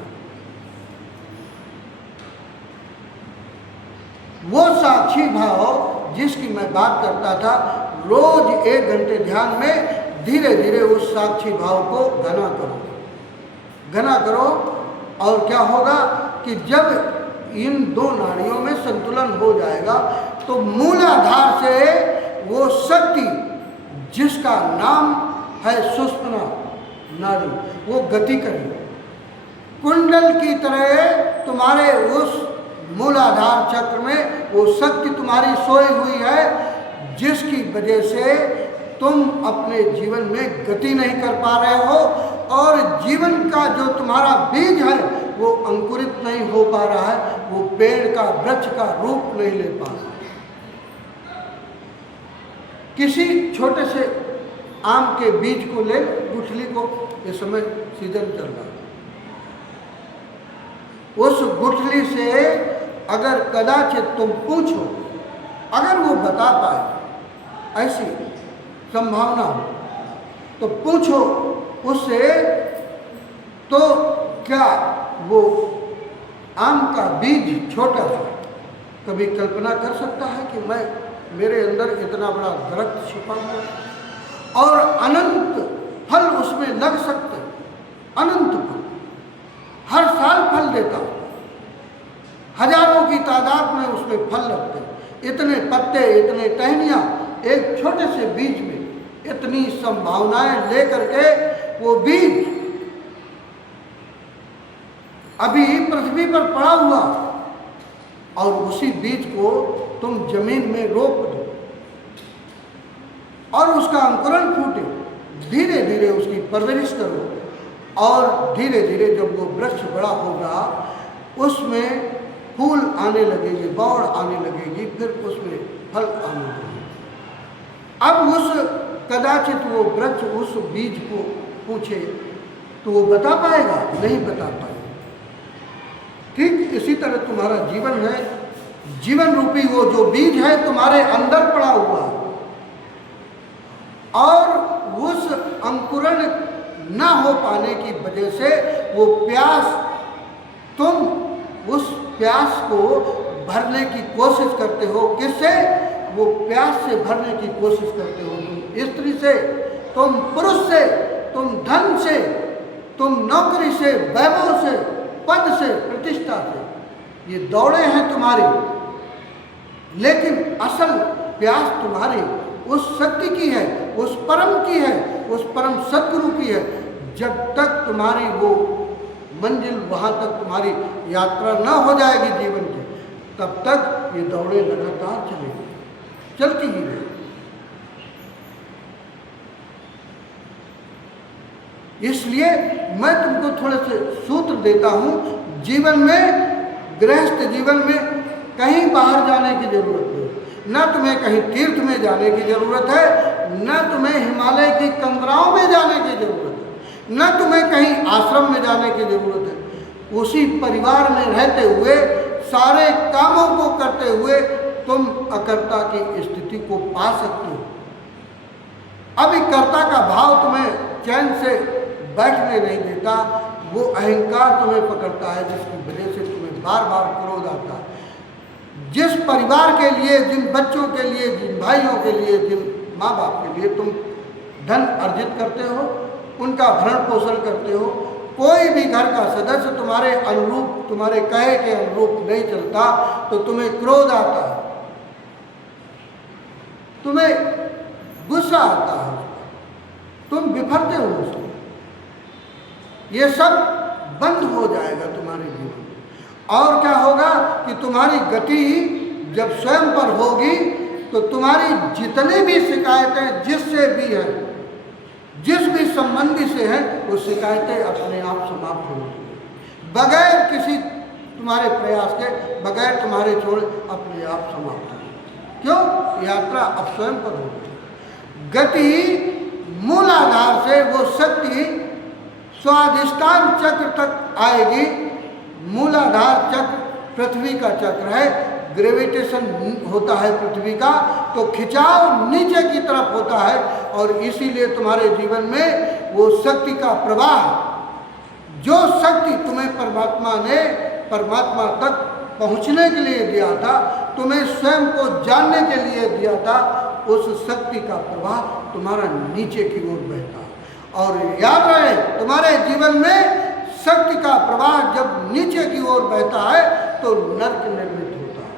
वो साक्षी भाव जिसकी मैं बात करता था, रोज 1 घंटे ध्यान में धीरे धीरे उस साक्षी भाव को घना करो, घना करो। और क्या होगा कि जब इन 2 नाड़ियों में संतुलन हो जाएगा तो मूलाधार से वो शक्ति जिसका नाम है सुषुम्ना नाड़ी, वो गति करेगी। कुंडल की तरह तुम्हारे उस मूलाधार चक्र में वो शक्ति तुम्हारी सोई हुई है, जिसकी वजह से तुम अपने जीवन में गति नहीं कर पा रहे हो, और जीवन का जो तुम्हारा बीज है वो अंकुरित नहीं हो पा रहा है, वो पेड़ का, वृक्ष का रूप नहीं ले पा रहा। किसी छोटे से आम के बीज को ले, गुठली को, इस समय सीजन चल रहा है, उस गुठली से अगर कदाचित तुम पूछो, अगर वो बता पाए, ऐसी संभावना हो तो पूछो उससे, तो क्या वो आम का बीज छोटा सा कभी कल्पना कर सकता है कि मेरे अंदर इतना बड़ा दरख्त छिपा हुआ और अनंत फल उसमें लग सकते, अनंत फल, हर साल फल देता, हजारों की तादाद में उसमें फल लगते, इतने पत्ते, इतने टहनियाँ, एक छोटे से बीज में इतनी संभावनाएं लेकर के वो बीज अभी पृथ्वी पर पड़ा हुआ, और उसी बीज को तुम जमीन में रोप दो और उसका अंकुरण फूटे, धीरे धीरे उसकी परवरिश करो, और धीरे धीरे जब वो वृक्ष बड़ा होगा उसमें फूल आने लगेंगे, बौड़ आने लगेगी, फिर उसमें फल आने लगेंगे। अब उस कदाचित वो वृक्ष उस बीज को पूछे तो वो बता पाएगा? नहीं बता पाएगा। ठीक इसी तरह तुम्हारा जीवन है, जीवन रूपी वो जो बीज है तुम्हारे अंदर पड़ा हुआ, और उस अंकुरण न हो पाने की वजह से वो प्यास, तुम उस प्यास को भरने की कोशिश करते हो। किससे? वो प्यास से भरने की कोशिश करते हो। तुम स्त्री से, तुम पुरुष से, तुम धन से, तुम नौकरी से, वैभव से, पद से, प्रतिष्ठा से, ये दौड़े हैं तुम्हारी, लेकिन असल प्यास तुम्हारी उस शक्ति की है, उस परम की है, उस परम सद्गुरु की है। जब तक तुम्हारी वो मंजिल, वहाँ तक तुम्हारी यात्रा न हो जाएगी जीवन की, तब तक ये दौड़े लगातार चलेगी, चलती ही रहेगी। इसलिए मैं तुमको थोड़े से सूत्र देता हूँ। जीवन में, गृहस्थ जीवन में कहीं बाहर जाने की जरूरत नहीं, न तुम्हें कहीं तीर्थ में जाने की जरूरत है, न तुम्हें हिमालय की कंदराओं में जाने की जरूरत है, न तुम्हें कहीं आश्रम में जाने की जरूरत है। उसी परिवार में रहते हुए, सारे कामों को करते हुए तुम अकर्ता की स्थिति को पा सकते हो। अभी कर्ता का भाव तुम्हें चैन से बैठने नहीं देता, वो अहंकार तुम्हें पकड़ता है, जिसकी वजह से तुम्हें बार बार क्रोध आता है। जिस परिवार के लिए, जिन बच्चों के लिए, जिन भाइयों के लिए, जिन माँ बाप के लिए तुम धन अर्जित करते हो, उनका भरण पोषण करते हो, कोई भी घर का सदस्य तुम्हारे अनुरूप, तुम्हारे कहे के अनुरूप नहीं चलता तो तुम्हें क्रोध आता है, तुम्हें गुस्सा आता है, तुम बिफरते हो उसको। ये सब बंद हो जाएगा तुम्हारे जीवन में। और क्या होगा कि तुम्हारी गति जब स्वयं पर होगी तो तुम्हारी जितनी भी शिकायतें जिससे भी हैं, जिस भी संबंधी से हैं, वो शिकायतें अपने आप समाप्त होंगी, बगैर किसी तुम्हारे प्रयास के, बगैर तुम्हारे छोड़े अपने आप समाप्त होंगी। क्यों? यात्रा अब स्वयं पर होगी। गति मूल आधार से वो शक्ति स्वाधिष्ठान चक्र तक आएगी। मूलाधार चक्र पृथ्वी का चक्र है, ग्रेविटेशन होता है पृथ्वी का, तो खिंचाव नीचे की तरफ होता है और इसीलिए तुम्हारे जीवन में वो शक्ति का प्रवाह, जो शक्ति तुम्हें परमात्मा ने परमात्मा तक पहुंचने के लिए दिया था, तुम्हें स्वयं को जानने के लिए दिया था, उस शक्ति का प्रवाह तुम्हारा नीचे की ओर बहता है। और याद रहे, तुम्हारे जीवन में शक्ति का प्रवाह जब नीचे की ओर बहता है तो नर्क निर्मित होता है।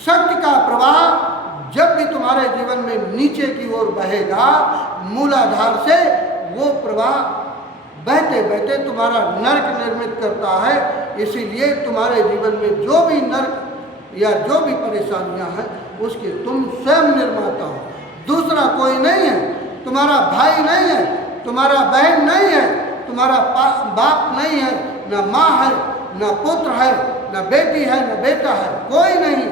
शक्ति का प्रवाह जब भी तुम्हारे जीवन में नीचे की ओर बहेगा, मूलाधार से, वो प्रवाह बहते बहते तुम्हारा नर्क निर्मित करता है। इसीलिए तुम्हारे जीवन में जो भी नर्क या जो भी परेशानियां हैं, उसके तुम स्वयं निर्माता हो, दूसरा कोई नहीं है। तुम्हारा भाई नहीं है, तुम्हारा बहन नहीं है, तुम्हारा बाप नहीं है, न माँ है, न पुत्र है, न बेटी है, न बेटा है, कोई नहीं।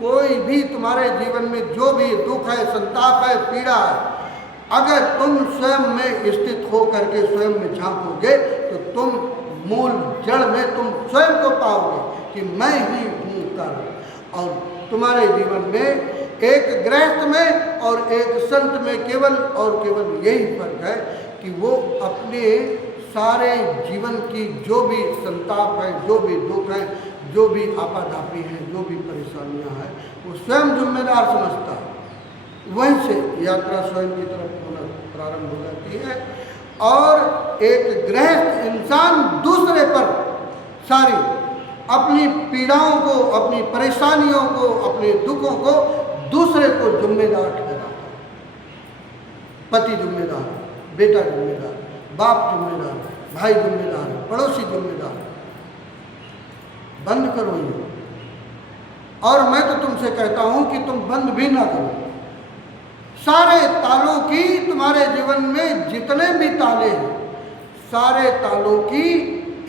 कोई भी तुम्हारे जीवन में जो भी दुख है, संताप है, पीड़ा है, अगर तुम स्वयं में स्थित हो करके स्वयं में झांकोगे तो तुम मूल जड़ में तुम स्वयं को पाओगे कि मैं ही हूँ कारण। और तुम्हारे जीवन में एक गृहस्थ में और एक संत में केवल और केवल यही फर्क है कि वो अपने सारे जीवन की जो भी संताप है, जो भी दुख है, जो भी आपाधापी है, जो भी परेशानियां हैं, वो स्वयं जिम्मेदार समझता है। वहीं से यात्रा स्वयं की तरफ होना प्रारंभ हो जाती है और एक गृहस्थ इंसान दूसरे पर सारी अपनी पीड़ाओं को, अपनी परेशानियों को, अपने दुखों को दूसरे को जिम्मेदार ठहराता है। पति जिम्मेदार, बेटा जिम्मेदार, बाप जिम्मेदार, भाई जिम्मेदार, पड़ोसी जिम्मेदार। बंद करो ये। और मैं तो तुमसे कहता हूं कि तुम बंद भी ना करो। सारे तालों की, तुम्हारे जीवन में जितने भी ताले हैं, सारे तालों की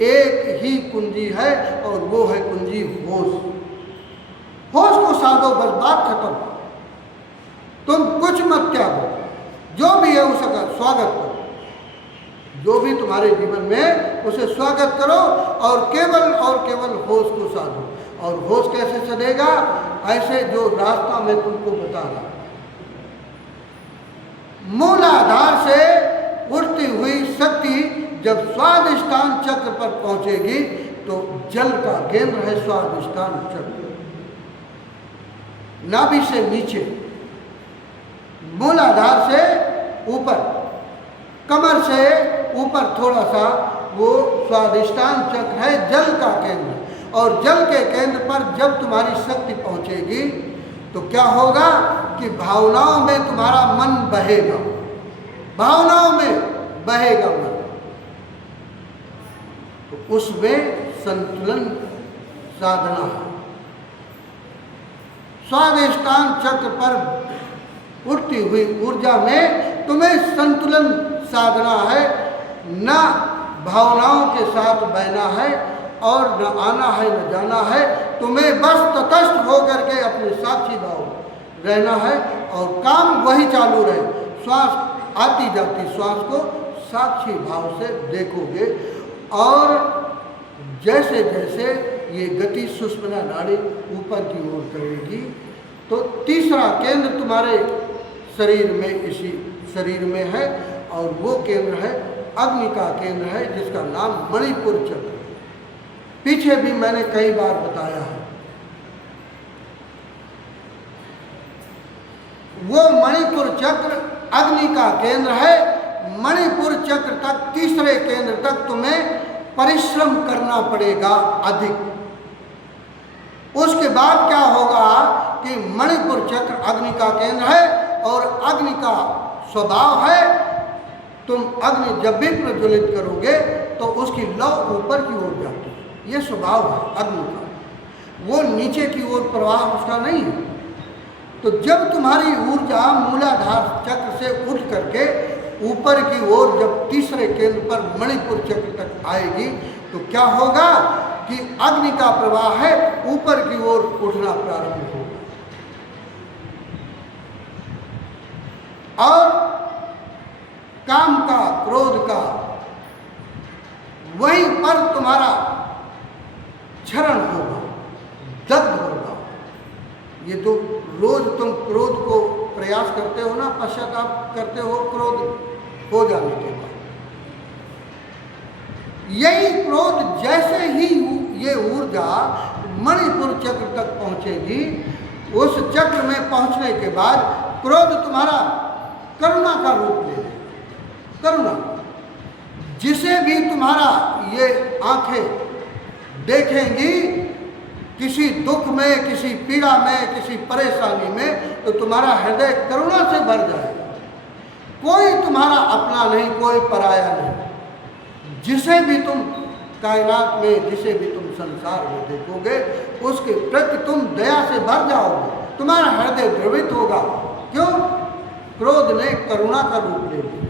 एक ही कुंजी है और वो है कुंजी होश। होश को साधो, बस बात खत्म। तुम कुछ मत त्यागो, जो भी है उसका स्वागत करो, जो भी तुम्हारे जीवन में उसे स्वागत करो और केवल होश को साधो। और होश कैसे चलेगा? ऐसे जो रास्ता मैं तुमको बता रहा। मूलाधार से उठती हुई शक्ति जब स्वाधिष्ठान चक्र पर पहुंचेगी तो जल का केंद्र है स्वाधिष्ठान चक्र, नाभि से नीचे, मूलाधार से ऊपर, कमर से ऊपर थोड़ा सा, वो स्वाधिष्ठान चक्र है, जल का केंद्र। और जल के केंद्र पर जब तुम्हारी शक्ति पहुंचेगी तो क्या होगा कि भावनाओं में तुम्हारा मन बहेगा, भावनाओं में बहेगा मन, तो उसमें संतुलन साधना है। स्वाधिष्ठान चक्र पर उठती हुई ऊर्जा में तुम्हें संतुलन साधना है, न भावनाओं के साथ बहना है और न आना है न जाना है। तुम्हें बस तटस्थ होकर के अपने साक्षी भाव रहना है और काम वही चालू रहे। श्वास आती जाती श्वास को साक्षी भाव से देखोगे और जैसे जैसे ये गति सुषुम्ना नाड़ी ऊपर की ओर करेगी तो तीसरा केंद्र तुम्हारे शरीर में, इसी शरीर में है और वो केंद्र है अग्नि का केंद्र है, जिसका नाम मणिपुर चक्र। पीछे भी मैंने कई बार बताया है। वो मणिपुर चक्र अग्नि का केंद्र है। मणिपुर चक्र तक, तीसरे केंद्र तक तुम्हें परिश्रम करना पड़ेगा अधिक। उसके बाद क्या होगा कि मणिपुर चक्र अग्नि का केंद्र है और अग्नि का स्वभाव है, तुम अग्नि जब भी प्रज्वलित करोगे तो उसकी लौ ऊपर की ओर जाती है। ये स्वभाव है अग्नि का, वो नीचे की ओर प्रवाह उसका नहीं है। तो जब तुम्हारी ऊर्जा मूलाधार चक्र से उठ करके ऊपर की ओर जब तीसरे केंद्र पर मणिपुर चक्र तक आएगी तो क्या होगा कि अग्नि का प्रवाह है ऊपर की ओर उठना प्रारंभ होगा और काम का, क्रोध का वहीं पर तुम्हारा क्षरण होगा, दग्ध होगा। ये तो रोज तुम क्रोध को प्रयास करते हो ना, पश्चाताप करते हो क्रोध हो जाने के बाद। यही क्रोध जैसे ही ये ऊर्जा मणिपुर चक्र तक पहुंचेगी, उस चक्र में पहुंचने के बाद क्रोध तुम्हारा करुणा का रूप ले लेगा। करुणा, जिसे भी तुम्हारा ये आंखें देखेंगी किसी दुख में, किसी पीड़ा में, किसी परेशानी में, तो तुम्हारा हृदय करुणा से भर जाएगा। कोई तुम्हारा अपना नहीं, कोई पराया नहीं। जिसे भी तुम कायनात में, जिसे भी तुम संसार में देखोगे उसके प्रति तुम दया से भर जाओगे, तुम्हारा हृदय द्रवित होगा। क्यों? क्रोध ने करुणा का रूप ले लिया।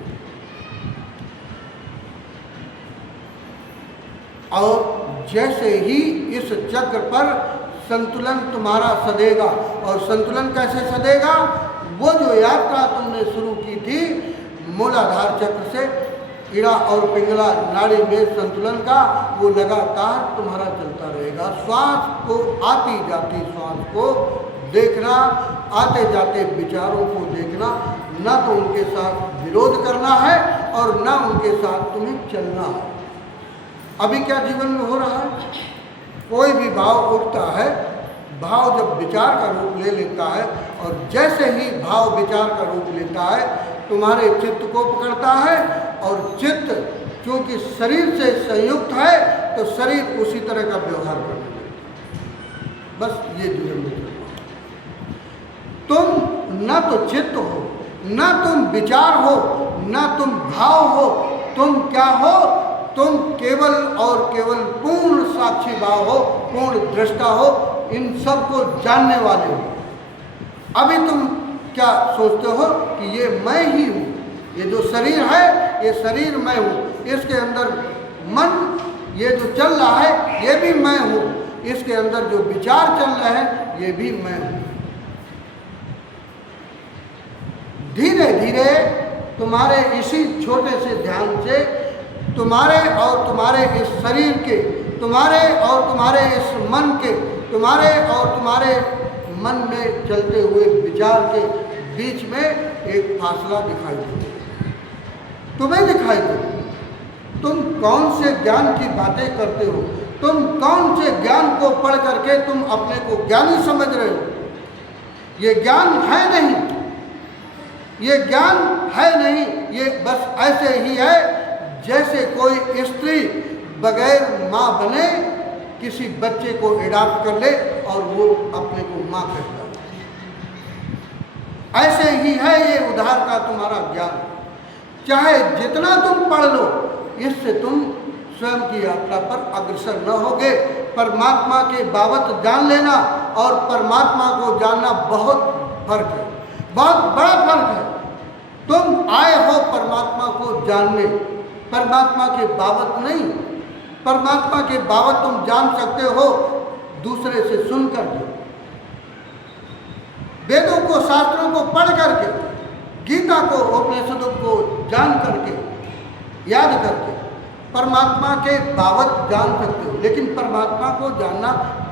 और जैसे ही इस चक्र पर संतुलन तुम्हारा सधेगा, और संतुलन कैसे सधेगा? वो जो यात्रा तुमने शुरू की थी मूलाधार चक्र से इड़ा और पिंगला नाड़ी में संतुलन का, वो लगातार तुम्हारा चलता रहेगा। श्वास को, आती जाती श्वास को देखना, आते जाते विचारों को देखना, ना तो उनके साथ विरोध करना है और ना उनके साथ तुम्हें चलना है। अभी क्या जीवन में हो रहा है? कोई भी भाव उठता है, भाव जब विचार का रूप ले लेता है और जैसे ही भाव विचार का रूप लेता है तुम्हारे चित्त को पकड़ता है, और चित्त क्योंकि शरीर से संयुक्त है तो शरीर उसी तरह का व्यवहार करने लगता है। बस ये जीवन में चल रहा है। तुम न तो चित्त हो, न तुम विचार हो, न तुम भाव हो, तुम क्या हो? तुम केवल और केवल पूर्ण साक्षी भाव हो, पूर्ण दृष्टा हो, इन सब को जानने वाले हो। अभी तुम क्या सोचते हो कि ये मैं ही हूँ, ये जो शरीर है ये शरीर मैं हूँ, इसके अंदर मन ये जो चल रहा है ये भी मैं हूँ, इसके अंदर जो विचार चल रहे हैं ये भी मैं हूँ। धीरे धीरे तुम्हारे इसी छोटे से ध्यान से तुम्हारे और तुम्हारे इस शरीर के, तुम्हारे और तुम्हारे इस मन के, तुम्हारे और तुम्हारे मन में चलते हुए विचार के बीच में एक फासला दिखाई देगा। तुम्हें दिखाई देगा। तुम कौन से ज्ञान की बातें करते हो? तुम कौन से ज्ञान को पढ़ करके तुम अपने को ज्ञानी समझ रहे हो? ये ज्ञान है नहीं, ये ज्ञान है नहीं। ये बस ऐसे ही है जैसे कोई स्त्री बगैर माँ बने किसी बच्चे को एडॉप्ट कर ले और वो अपने को माँ कहता है। ऐसे ही है ये उधार का तुम्हारा ज्ञान। चाहे जितना तुम पढ़ लो, इससे तुम स्वयं की यात्रा पर अग्रसर न होगे। परमात्मा के बाबत जान लेना और परमात्मा को जानना बहुत फर्क है, बहुत बड़ा फर्क है। तुम आए हो परमात्मा को जानने, परमात्मा के बाबत नहीं। परमात्मा के बाबत तुम जान सकते हो दूसरे से सुन करके, वेदों को, शास्त्रों को पढ़ करके, गीता को, उपनिषदों को जान करके, याद करके परमात्मा के बाबत जान सकते हो। लेकिन परमात्मा को जानना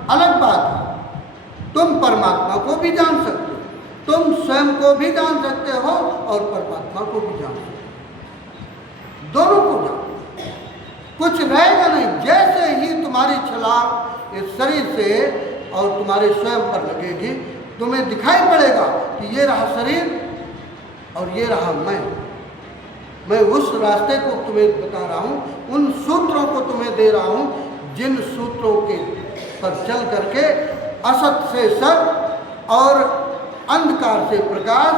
अलग बात है। तुम परमात्मा को भी जान सकते हो, तुम स्वयं को भी जान सकते हो और परमात्मा को भी जान सकते हो। दोनों को जान, कुछ रहेगा नहीं। जैसे ही तुम्हारी छलांग इस शरीर से और तुम्हारे स्वयं पर लगेगी, तुम्हें दिखाई पड़ेगा कि ये रहा शरीर और ये रहा मैं उस रास्ते को तुम्हें बता रहा हूँ, उन सूत्रों को तुम्हें दे रहा हूँ जिन सूत्रों के पर चल करके असत से सत और अंधकार से प्रकाश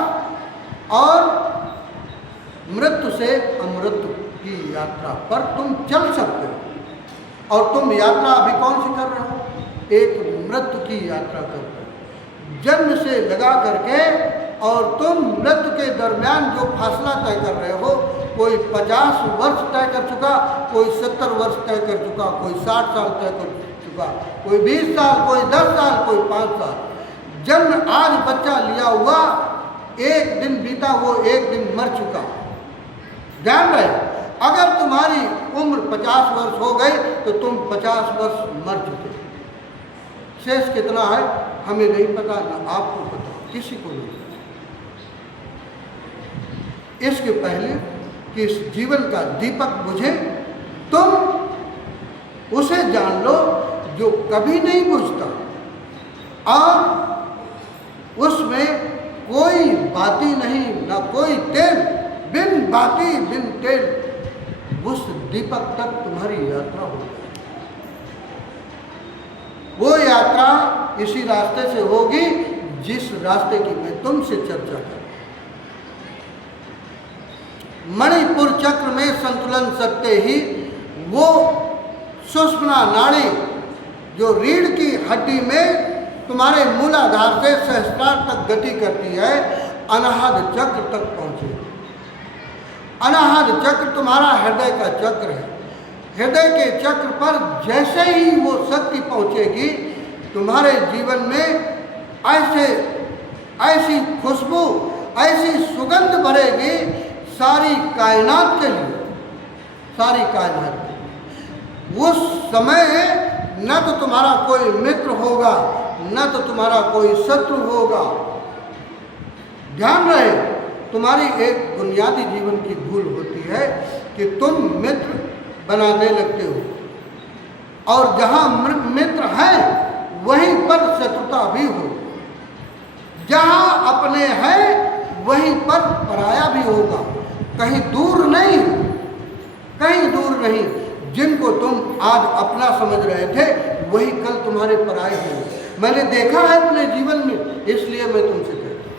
और मृत्यु से अमृत्यु की यात्रा पर तुम चल सकते हो। और तुम यात्रा अभी कौन सी कर रहे हो? एक मृत्यु की यात्रा कर रहे हो, जन्म से लगा करके। और तुम मृत्यु के दरमियान जो फासला तय कर रहे हो, कोई 50 वर्ष तय कर चुका, कोई 70 वर्ष तय कर चुका, कोई 60 साल तय कर चुका, कोई 20 साल, कोई 10 साल, कोई 5 साल। जन्म आज बच्चा लिया हुआ, एक दिन बीता वो एक दिन मर चुका। ध्यान रहे, अगर तुम्हारी उम्र 50 वर्ष हो गई तो तुम 50 वर्ष मर चुके। शेष कितना है हमें नहीं पता, ना आपको पता, किसी को नहीं। इसके पहले कि इस जीवन का दीपक बुझे, तुम उसे जान लो जो कभी नहीं बुझता और उसमें कोई बाती नहीं, ना कोई तेल, बिन बाती बिन तेल उस दीपक तक तुम्हारी यात्रा हो जाए। वो यात्रा इसी रास्ते से होगी जिस रास्ते की मैं तुमसे चर्चा कर। मणिपुर चक्र में संतुलन सकते ही वो सुषुम्ना नाड़ी जो रीढ़ की हड्डी में तुम्हारे मूलाधार से सहस्त्रार तक गति करती है, अनाहत चक्र तक पहुंचे। अनाहत चक्र तुम्हारा हृदय का चक्र है। हृदय के चक्र पर जैसे ही वो शक्ति पहुंचेगी, तुम्हारे जीवन में ऐसी खुशबू, ऐसी सुगंध भरेगी सारी कायनात के लिए, सारी कायनात। उस समय न तो तुम्हारा कोई मित्र होगा, न तो तुम्हारा कोई शत्रु होगा। ध्यान रहे, तुम्हारी एक बुनियादी जीवन की भूल होती है कि तुम मित्र बनाने लगते हो और जहाँ मित्र है वहीं पर शत्रुता भी हो। जहाँ अपने हैं वहीं पर पराया भी होगा। कहीं दूर नहीं, कहीं दूर नहीं। जिनको तुम आज अपना समझ रहे थे वही कल तुम्हारे पराये होंगे। मैंने देखा है अपने जीवन में, इसलिए मैं तुमसे कहता हूँ,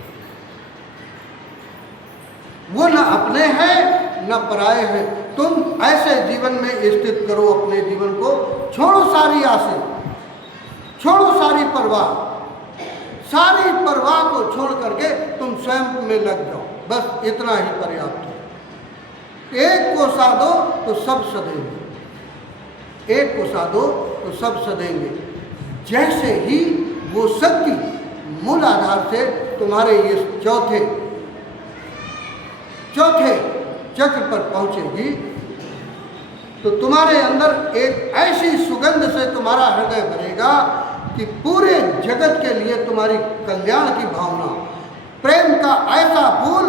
वो न अपने हैं न पराये हैं। तुम ऐसे जीवन में स्थित करो अपने जीवन को। छोड़ो सारी आशा, छोड़ो सारी परवाह, सारी परवाह को छोड़ करके तुम स्वयं में लग जाओ। बस इतना ही पर्याप्त है। एक को साधो तो सब सदेंगे, एक को साधो तो सब सदेंगे। जैसे ही वो शक्ति मूल आधार से तुम्हारे इस चौथे चक्र पर पहुंचेगी तो तुम्हारे अंदर एक ऐसी सुगंध से तुम्हारा हृदय भरेगा कि पूरे जगत के लिए तुम्हारी कल्याण की भावना, प्रेम का ऐसा फूल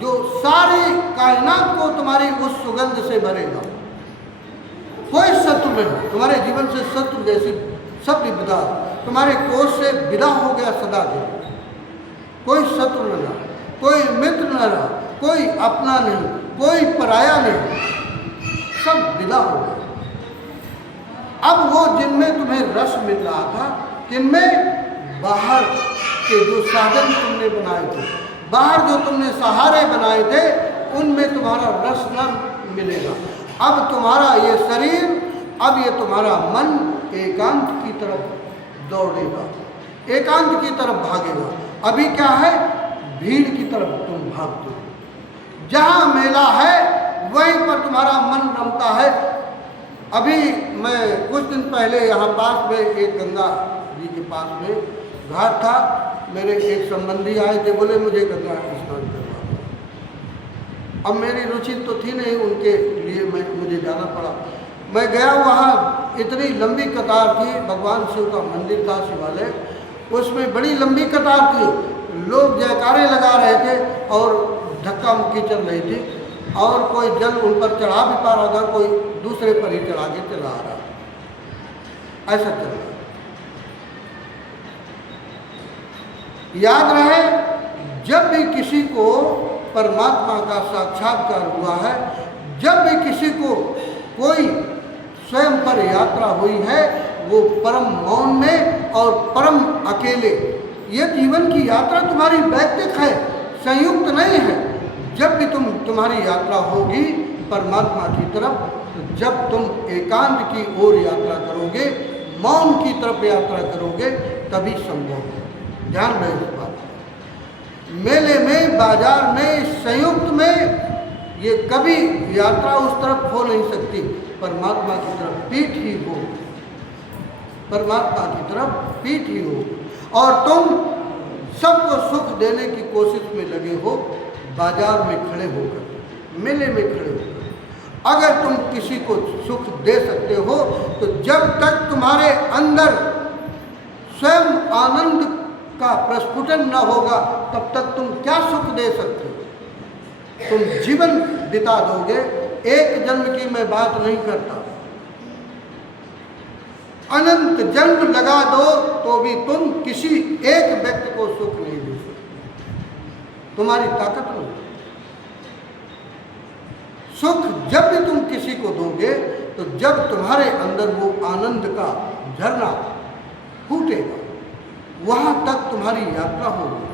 जो सारी कायनात को तुम्हारी उस सुगंध से भरेगा। कोई शत्रु नहीं, तुम्हारे जीवन से शत्रु जैसी सब विदा, तुम्हारे कोष से विदा हो गया सदा के। कोई शत्रु न रहा, कोई मित्र न रहा, कोई अपना नहीं, कोई पराया नहीं, सब विदा हो गया। अब वो जिनमें तुम्हें रस मिल रहा था, जिनमें बाहर के जो साधन तुमने बनाए थे, बाहर जो तुमने सहारे बनाए थे, उनमें तुम्हारा रस न मिलेगा। अब तुम्हारा ये शरीर, अब ये तुम्हारा मन एकांत की तरफ दौड़ेगा, एकांत की तरफ भागेगा। अभी क्या है, भीड़ की तरफ तुम भागते हो। जहाँ मेला है वहीं पर तुम्हारा मन रमता है। अभी मैं कुछ दिन पहले यहाँ पास में एक गंगा जी के पास में घाट था, मेरे एक संबंधी आए थे, बोले मुझे गंगा स्नान करवा। अब मेरी रुचि तो थी नहीं, उनके लिए मुझे जाना पड़ा। मैं गया, वहाँ इतनी लंबी कतार थी, भगवान शिव का मंदिर था, शिवालय, उसमें बड़ी लंबी कतार थी। लोग जयकारे लगा रहे थे और धक्का मुक्की चल रही थी, और कोई जल उन पर चढ़ा भी पा रहा था, कोई दूसरे पर ही चढ़ा के चला आ रहा, ऐसा चल रहा। याद रहे, जब भी किसी को परमात्मा का साक्षात्कार हुआ है, जब भी किसी को कोई स्वयं पर यात्रा हुई है, वो परम मौन में और परम अकेले। ये जीवन की यात्रा तुम्हारी वैयक्तिक है, संयुक्त नहीं है। जब भी तुम्हारी यात्रा होगी परमात्मा की तरफ, तो जब तुम एकांत की ओर यात्रा करोगे, मौन की तरफ यात्रा करोगे, तभी संभव है। ध्यान रहे इस बात। मेले में, बाजार में, संयुक्त में ये कभी यात्रा उस तरफ हो नहीं सकती। परमात्मा की तरफ पीठ ही हो, परमात्मा की तरफ पीठ ही हो। और तुम सबको सुख देने की कोशिश में लगे हो, बाजार में खड़े होकर, मेले में खड़े होकर। अगर तुम किसी को सुख दे सकते हो, तो जब तक तुम्हारे अंदर स्वयं आनंद का प्रस्फुटन न होगा, तब तक तुम क्या सुख दे सकते हो? तुम जीवन बिता दोगे। एक जन्म की मैं बात नहीं करता, अनंत जन्म लगा दो तो भी तुम किसी एक व्यक्ति को सुख नहीं दे सकते। तुम्हारी ताकत नहीं। सुख जब भी तुम किसी को दोगे, तो जब तुम्हारे अंदर वो आनंद का झरना फूटेगा, वहां तक तुम्हारी यात्रा होगी।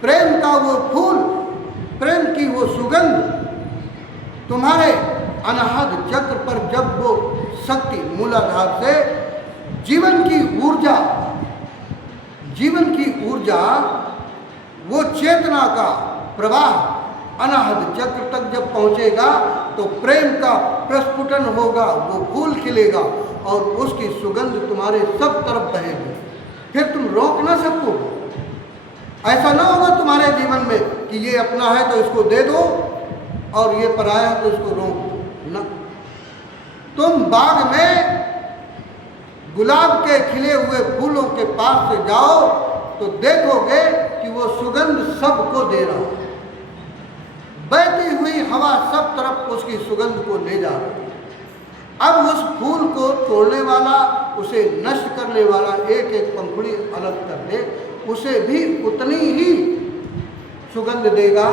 प्रेम का वो फूल, प्रेम की वो सुगंध तुम्हारे अनाहत चक्र पर जब वो शक्ति मूलाधार से जीवन की ऊर्जा, वो चेतना का प्रवाह अनाहत चक्र तक जब पहुंचेगा, तो प्रेम का प्रस्फुटन होगा, वो फूल खिलेगा और उसकी सुगंध तुम्हारे सब तरफ बहेगी। फिर तुम रोक ना सकोगे। ऐसा ना होगा तुम्हारे जीवन में कि ये अपना है तो इसको दे दो और ये पराया है तो इसको रोक दो। ना, तुम बाग में गुलाब के खिले हुए फूलों के पास से जाओ तो देखोगे कि वो सुगंध सबको दे रहा है। बहती हुई हवा सब तरफ उसकी सुगंध को ले जा रही है। अब उस फूल को तोड़ने वाला, उसे नष्ट करने वाला एक एक पंखुड़ी अलग कर दे, उसे भी उतनी ही सुगंध देगा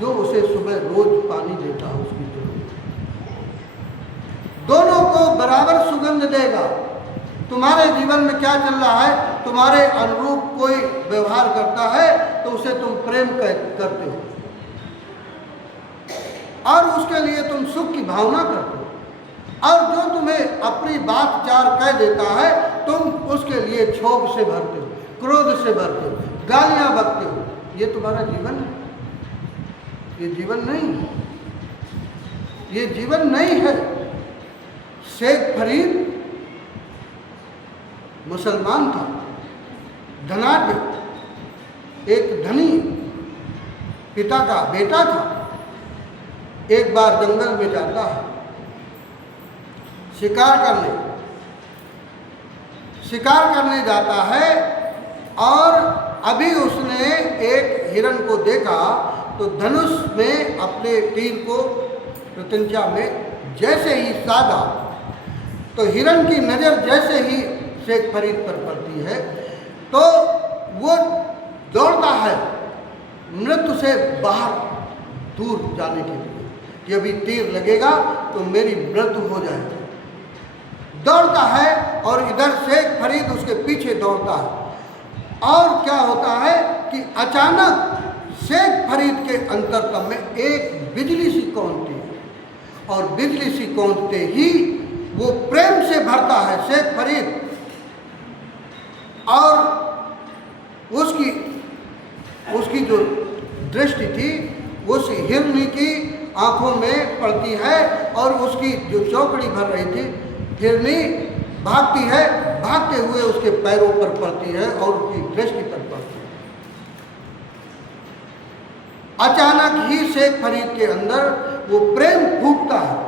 जो उसे सुबह रोज पानी देता है उसकी जरूरत। दोनों को बराबर सुगंध देगा। तुम्हारे जीवन में क्या चल रहा है? तुम्हारे अनुरूप कोई व्यवहार करता है तो उसे तुम प्रेम करते हो और उसके लिए तुम सुख की भावना करते हो, और जो तुम्हें अपनी बात चार कह देता है तुम उसके लिए क्षोभ से भरते हो, क्रोध से भरते हो, गालियां बकते हो। ये तुम्हारा जीवन है? ये जीवन नहीं, ये जीवन नहीं है। शेख फरीद मुसलमान था, धनाढ्य, एक धनी पिता का बेटा था। एक बार जंगल में जाता है शिकार करने जाता है, और अभी उसने एक हिरण को देखा तो धनुष में अपने तीर को प्रत्यंचा में जैसे ही साधा, तो हिरण की नज़र जैसे ही शेख फरीद पर पड़ती है तो वो दौड़ता है मृत्यु से बाहर दूर जाने के लिए कि अभी तीर लगेगा तो मेरी मृत्यु हो जाएगी। दौड़ता है और इधर शेख फरीद उसके पीछे दौड़ता है, और क्या होता है कि अचानक शेख फरीद के अंतरतम में एक बिजली सी कौंधती है, और बिजली सी कौंधते ही वो प्रेम से भरता है शेख फरीद, और उसकी जो दृष्टि थी उस हिरनी की आंखों में पड़ती है, और उसकी जो चौकड़ी भर रही थी हिरनी भागती है, भागते हुए उसके पैरों पर पड़ती है और उसकी दृष्टि पर पड़ती है। अचानक ही शेख फरीद के अंदर वो प्रेम फूटता है,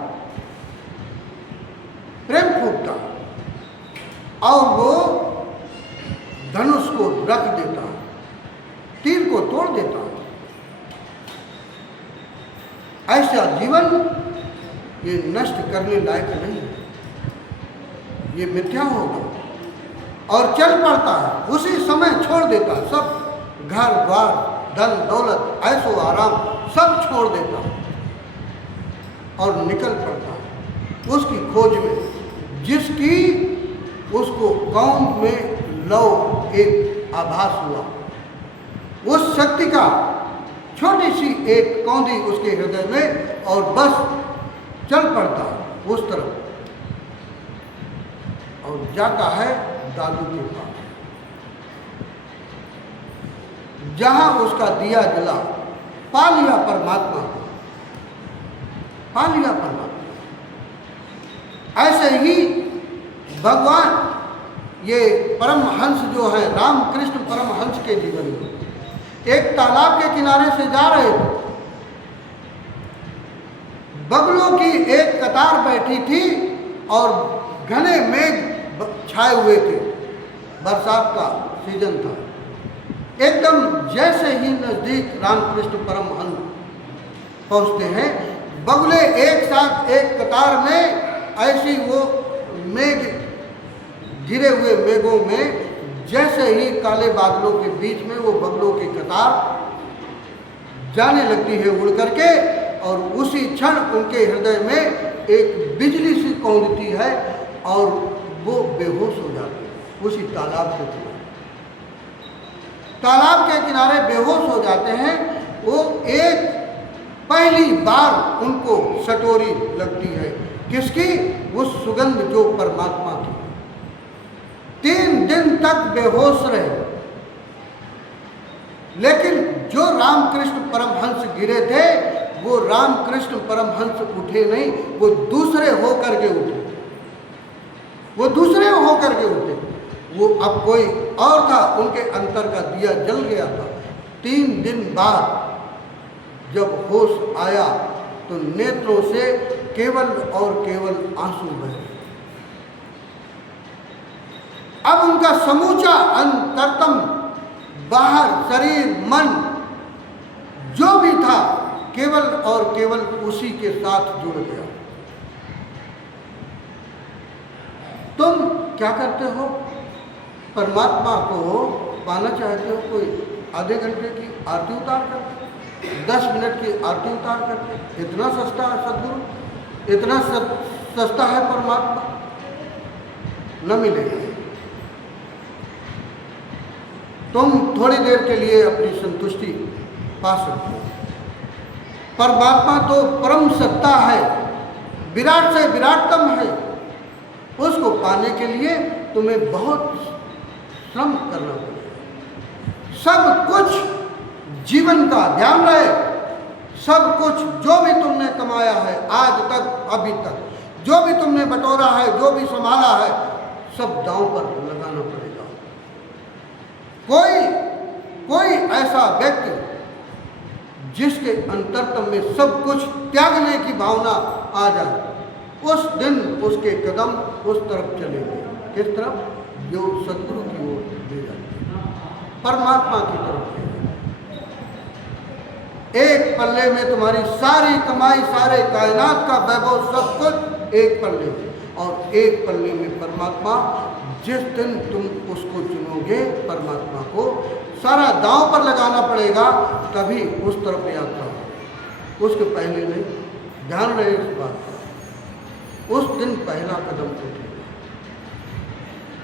प्रेम फूटता है, और वो धनुष को रख देता है, तीर को तोड़ देता है। ऐसा जीवन ये नष्ट करने लायक नहीं है, ये मिथ्या होगा और चल पड़ता है, उसी समय छोड़ देता है, सब घर द्वार, धन दौलत, ऐशो आराम सब छोड़ देता और निकल पड़ता उसकी खोज में, जिसकी उसको कौम में लौ एक आभास हुआ। उस शक्ति का छोटी सी एक कौंधी उसके हृदय में, और बस चल पड़ता उस तरफ और जाता है दादू के पास, जहां उसका दिया जला। पा लिया परमात्मा को, पा लिया परमात्मा। ऐसे ही भगवान ये परमहंस जो है, रामकृष्ण परमहंस के जीवन में एक तालाब के किनारे से जा रहे थे। बगलों की एक कतार बैठी थी और घने मेघ छाए हुए थे। बरसात का सीजन था। एकदम जैसे ही नजदीक रामकृष्ण परमहंस पहुंचते हैं, बगुले एक साथ एक कतार में, ऐसी वो मेघ घिरे हुए मेघों में, जैसे ही काले बादलों के बीच में वो बगलों की कतार जाने लगती है उड़ करके, और उसी क्षण उनके हृदय में एक बिजली सी कौंधती है और वो बेहोश हो जाते हैं उसी तालाब के किनारे। तालाब के किनारे बेहोश हो जाते हैं। वो एक पहली बार उनको सटोरी लगती है, किसकी? उस सुगंध जो परमात्मा की। 3 दिन तक बेहोश रहे, लेकिन जो रामकृष्ण परमहंस गिरे थे, वो रामकृष्ण परमहंस उठे नहीं, वो दूसरे होकर के उठे। वो दूसरे होकर के उठे। वो अब कोई और था, उनके अंतर का दिया जल गया था। 3 दिन बाद जब होश आया तो नेत्रों से केवल और केवल आंसू बहे। अब उनका समूचा अंतरतम, बाहर शरीर मन जो भी था, केवल और केवल उसी के साथ जुड़ गया। तुम क्या करते हो? परमात्मा को पाना चाहते हो? कोई आधे घंटे की आरती उतार करते, 10 मिनट की आरती उतार करते? इतना सस्ता है सदगुरु, इतना सस्ता है परमात्मा? न मिलेगा। तुम थोड़ी देर के लिए अपनी संतुष्टि पा सकते हो। परमात्मा तो परम सत्ता है, विराट से विराटतम है। उसको पाने के लिए तुम्हें बहुत श्रम करना पड़ेगा। सब कुछ जीवन का ध्यान रहे, सब कुछ जो भी तुमने कमाया है आज तक, अभी तक जो भी तुमने बटोरा है, जो भी संभाला है, सब दांव पर लगाना पड़ेगा। कोई ऐसा व्यक्ति जिसके अंतरतम में सब कुछ त्यागने की भावना आ जाए, उस दिन उसके कदम उस तरफ चलेंगे। किस तरफ? जो सदगुरु की ओर ले जाते हैं, परमात्मा की तरफ ले जाते हैं। एक पल्ले में तुम्हारी सारी कमाई, सारे कायनात का वैभव, सब कुछ एक पल्ले में, और एक पल्ले में परमात्मा। जिस दिन तुम उसको चुनोगे, परमात्मा को सारा दांव पर लगाना पड़ेगा, तभी उस तरफ यात्रा हो, उसके पहले नहीं। ध्यान रहे इस बात का। उस दिन पहला कदम उठेगा।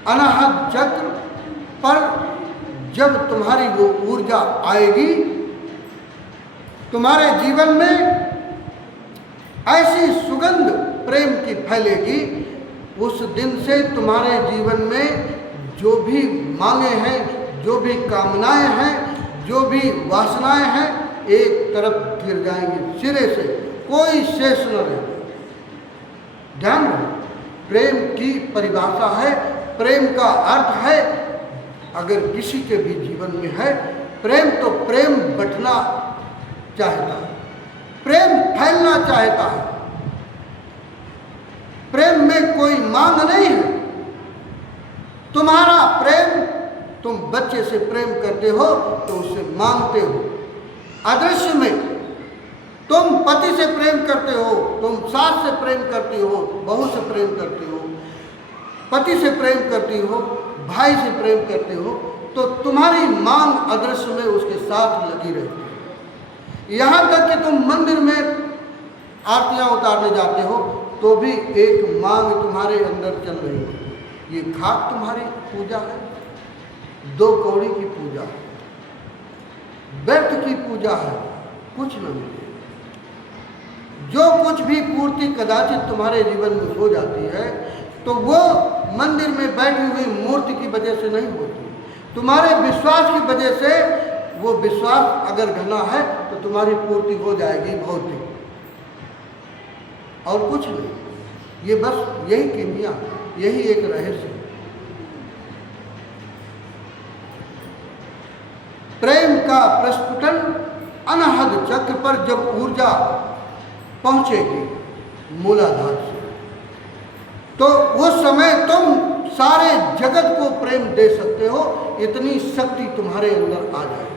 अनाहत चक्र पर जब तुम्हारी वो ऊर्जा आएगी, तुम्हारे जीवन में ऐसी सुगंध प्रेम की फैलेगी, उस दिन से तुम्हारे जीवन में जो भी मांगे हैं, जो भी कामनाएं हैं, जो भी वासनाएं हैं, एक तरफ गिर जाएंगी सिरे से, कोई शेष न रहेगा। ध्यान रहे, प्रेम की परिभाषा है, प्रेम का अर्थ है, अगर किसी के भी जीवन में है प्रेम, तो प्रेम बंटना चाहता है, प्रेम फैलना चाहता है। प्रेम में कोई मांग नहीं है। तुम्हारा प्रेम, तुम बच्चे से प्रेम करते हो तो उससे मांगते हो। अदृश्य में तुम पति से प्रेम करते हो, तुम सास से प्रेम करती हो, बहू से प्रेम करती हो, पति से प्रेम करती हो, भाई से प्रेम करते हो, तो तुम्हारी मांग अदृश्य में उसके साथ लगी रहती है। यहाँ तक कि तुम मंदिर में आरतियाँ उतारने जाते हो तो भी एक मांग तुम्हारे अंदर चल रही होती है। ये खाक तुम्हारी पूजा है, 2 कौड़ी की पूजा है, व्यर्थ की पूजा है, कुछ न मिले। जो कुछ भी पूर्ति कदाचित तुम्हारे जीवन में हो जाती है तो वो मंदिर में बैठी हुई मूर्ति की वजह से नहीं होती, तुम्हारे विश्वास की वजह से। वो विश्वास अगर घना है तो तुम्हारी पूर्ति हो जाएगी भौतिक, और कुछ नहीं। ये बस यही कीमिया, यही एक रहस्य है। प्रेम का प्रस्फुटन अनहद चक्र पर जब ऊर्जा पहुंचेगी मूलाधार से, तो उस समय तुम सारे जगत को प्रेम दे सकते हो। इतनी शक्ति तुम्हारे अंदर आ जाएगी।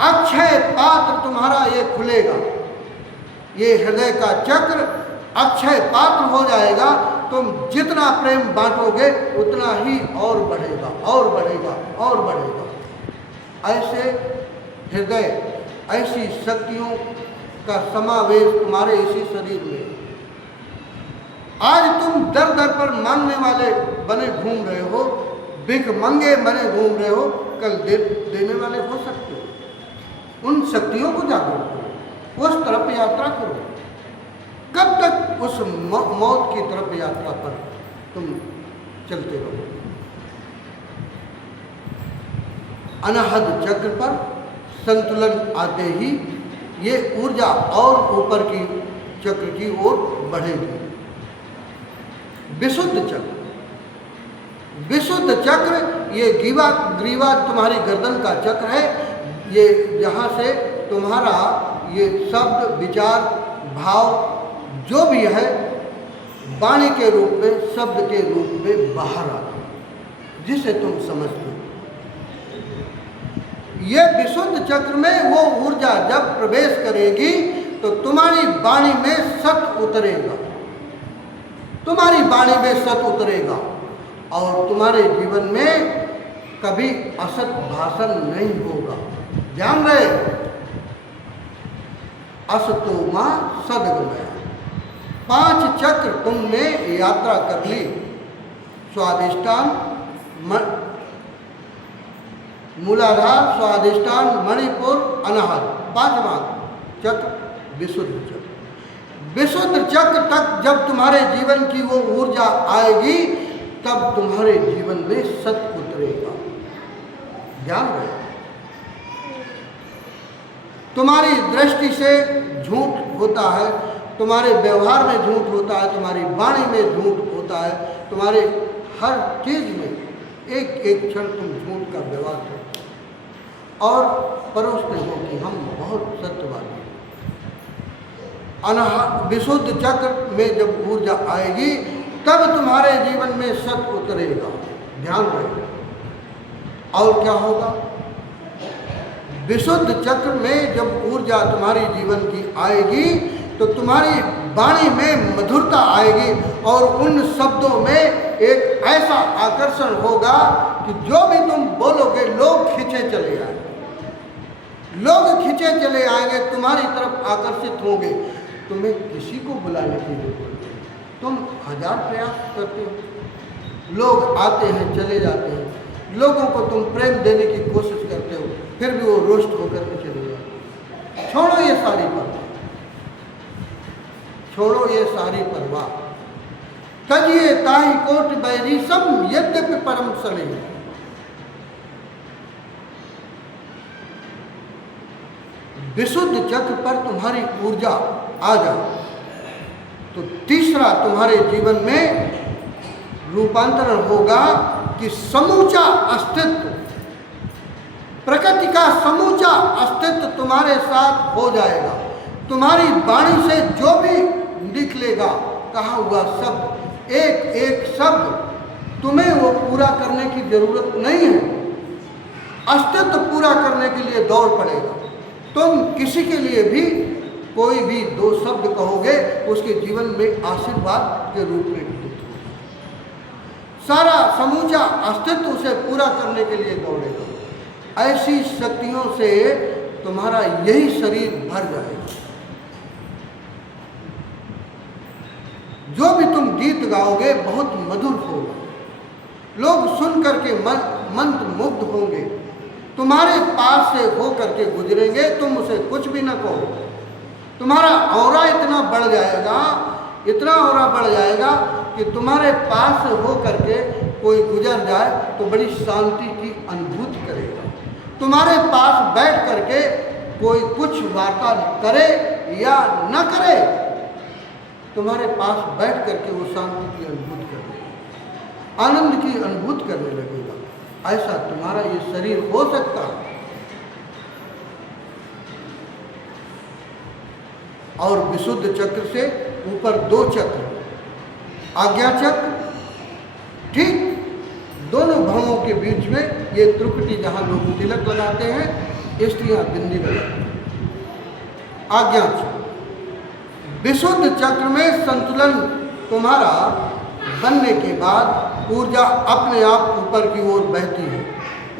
अक्षय पात्र तुम्हारा ये खुलेगा, ये हृदय का चक्र अक्षय पात्र हो जाएगा। तुम जितना प्रेम बांटोगे उतना ही और बढ़ेगा और बढ़ेगा और बढ़ेगा। ऐसे हृदय, ऐसी शक्तियों का समावेश तुम्हारे इसी शरीर में। आज तुम दर दर पर मांगने वाले बने घूम रहे हो, भिखमंगे बने घूम रहे हो, कल देने वाले हो सकते हो। उन शक्तियों को जागरूक करो, उस तरफ यात्रा करो। कब तक उस मौत की तरफ यात्रा पर तुम चलते रहो? अनहद चक्र पर संतुलन आते ही ये ऊर्जा और ऊपर की चक्र की ओर बढ़ेगी। विशुद्ध चक्र, विशुद्ध चक्र ये ग्रीवा तुम्हारी गर्दन का चक्र है। ये जहाँ से तुम्हारा ये शब्द, विचार, भाव जो भी है वाणी के रूप में, शब्द के रूप में बाहर आते हैं, जिसे तुम समझते हो। ये विशुद्ध चक्र में वो ऊर्जा जब प्रवेश करेगी तो तुम्हारी वाणी में सत उतरेगा, तुम्हारी वाणी में सत उतरेगा और तुम्हारे जीवन में कभी असत भाषण नहीं होगा। ध्यान रहे, असतो मां सद्गमया। 5 चक्र तुमने यात्रा कर ली। स्वादिष्टान, मूलाधार, स्वादिष्टान, मणिपुर, अनाहत, 5वां चक्र विशुद्ध चक्र। विशुद्ध चक्र तक जब तुम्हारे जीवन की वो ऊर्जा आएगी तब तुम्हारे जीवन में सत उतरेगा। ध्यान रहे, तुम्हारी दृष्टि से झूठ होता है, तुम्हारे व्यवहार में झूठ होता है, तुम्हारी वाणी में झूठ होता है, तुम्हारे हर चीज में एक एक क्षण तुम झूठ का व्यवहार करते हो और परोसते हो कि हम बहुत सत्यवादी हैं। विशुद्ध चक्र में जब ऊर्जा आएगी तब तुम्हारे जीवन में सत्य उतरेगा। ध्यान रहे, और क्या होगा? विशुद्ध चक्र में जब ऊर्जा तुम्हारी जीवन की आएगी तो तुम्हारी वाणी में मधुरता आएगी और उन शब्दों में एक ऐसा आकर्षण होगा कि जो भी तुम बोलोगे लोग खींचे चले आएंगे, लोग खींचे चले आएंगे, तुम्हारी तरफ आकर्षित होंगे। तुम्हें किसी को बुलाने की जरूरत नहीं, तुम 1000 प्रयास करते हो, लोग आते हैं चले जाते हैं, लोगों को तुम प्रेम देने की कोशिश करते हो, फिर भी वो रोस्ट होकर के चले जाते। छोड़ो ये सारी परवाह, छोड़ो ये सारी परवाह। तजिए ताहि कोटि बैरी सम यद्यपि परम सने। विशुद्ध चक्र पर तुम्हारी ऊर्जा आ जाए तो तीसरा तुम्हारे जीवन में रूपांतरण होगा कि समूचा अस्तित्व, प्रकृति का समूचा अस्तित्व तुम्हारे साथ हो जाएगा। तुम्हारी वाणी से जो भी निकलेगा, कहा हुआ शब्द, एक एक शब्द तुम्हें वो पूरा करने की जरूरत नहीं है। अस्तित्व पूरा करने के लिए दौड़ पड़ेगा। तुम किसी के लिए भी कोई भी 2 शब्द कहोगे, उसके जीवन में आशीर्वाद के रूप में घटित होगा। सारा समूचा अस्तित्व उसे पूरा करने के लिए दौड़ेगा। ऐसी शक्तियों से तुम्हारा यही शरीर भर जाएगा। जो भी तुम गीत गाओगे बहुत मधुर होगा, लोग सुन करके मंत्र मुग्ध होंगे, तुम्हारे पास से हो करके गुजरेंगे, तुम उसे कुछ भी न कहो। तुम्हारा ऑरा इतना बढ़ जाएगा, इतना ऑरा बढ़ जाएगा कि तुम्हारे पास से हो करके कोई गुजर जाए तो बड़ी शांति की अनुभूति करेगा। तुम्हारे पास बैठ करके कोई कुछ वार्ता करे या न करे, तुम्हारे पास बैठ करके वो शांति की अनुभूति करेगा, आनंद की अनुभूति करने लगेगा। ऐसा तुम्हारा ये शरीर हो सकता है। और विशुद्ध चक्र से ऊपर 2 चक्र, आज्ञा चक्र, ठीक दोनों भवों के बीच में ये त्रिपुटी, जहाँ लोग तिलक लगाते हैं, स्त्रियाँ बिंदी लगाती हैं। आज्ञा चक्र, विशुद्ध चक्र में संतुलन तुम्हारा बनने के बाद ऊर्जा अपने आप ऊपर की ओर बहती है,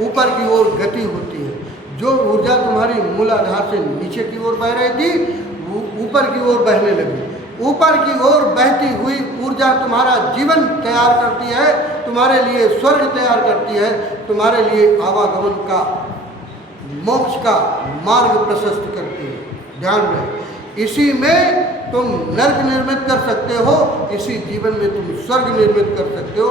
ऊपर की ओर गति होती है। जो ऊर्जा तुम्हारी मूलाधार से नीचे की ओर बह रही थी, वो ऊपर की ओर बहने लगी। ऊपर की ओर बहती हुई ऊर्जा तुम्हारा जीवन तैयार करती है, तुम्हारे लिए स्वर्ग तैयार करती है, तुम्हारे लिए आवागमन का, मोक्ष का मार्ग प्रशस्त करती है। ध्यान रहे, इसी में तुम नर्क निर्मित कर सकते हो, इसी जीवन में तुम स्वर्ग निर्मित कर सकते हो।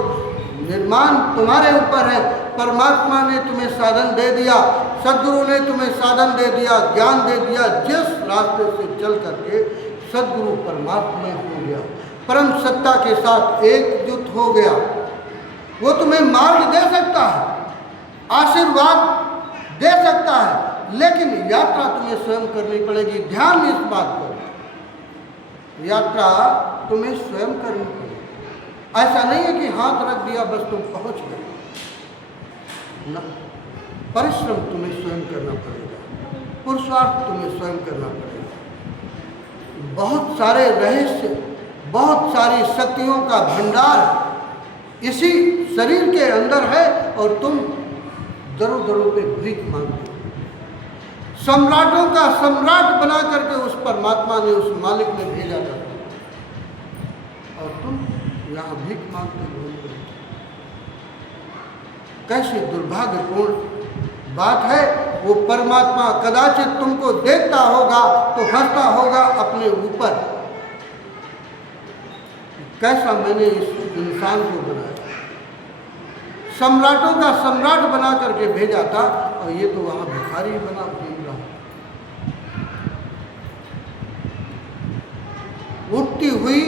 निर्माण तुम्हारे ऊपर है। परमात्मा ने तुम्हें साधन दे दिया, सद्गुरु ने तुम्हें साधन दे दिया, ज्ञान दे दिया। जिस रास्ते से चल करके सद्गुरु परमात्मा हो गया, परम सत्ता के साथ एकजुट हो गया, वो तुम्हें मार्ग दे सकता है, आशीर्वाद दे सकता है, लेकिन यात्रा तुम्हें स्वयं करनी पड़ेगी। ध्यान इस बात पर, यात्रा तुम्हें स्वयं करनी पड़ेगी। ऐसा नहीं है कि हाथ रख दिया बस तुम पहुंच गए, ना, परिश्रम तुम्हें स्वयं करना पड़ेगा, पुरुषार्थ तुम्हें स्वयं करना पड़ेगा। बहुत सारे रहस्य, बहुत सारी शक्तियों का भंडार इसी शरीर के अंदर है, और तुम दरों दरों पे भीख मांगते हो। सम्राटों का सम्राट बना करके उस परमात्मा ने, उस मालिक ने भेजा था, और तुम यहाँ भीख मांगते घूम रहे हो। कैसी दुर्भाग्यपूर्ण बात है। वो परमात्मा कदाचित तुमको देखता होगा तो हंसता होगा अपने ऊपर, कैसा मैंने इस इंसान को बनाया। सम्राटों का सम्राट बना करके भेजा था, और ये तो वहाँ भिखारी बना घूम रहा। उठती हुई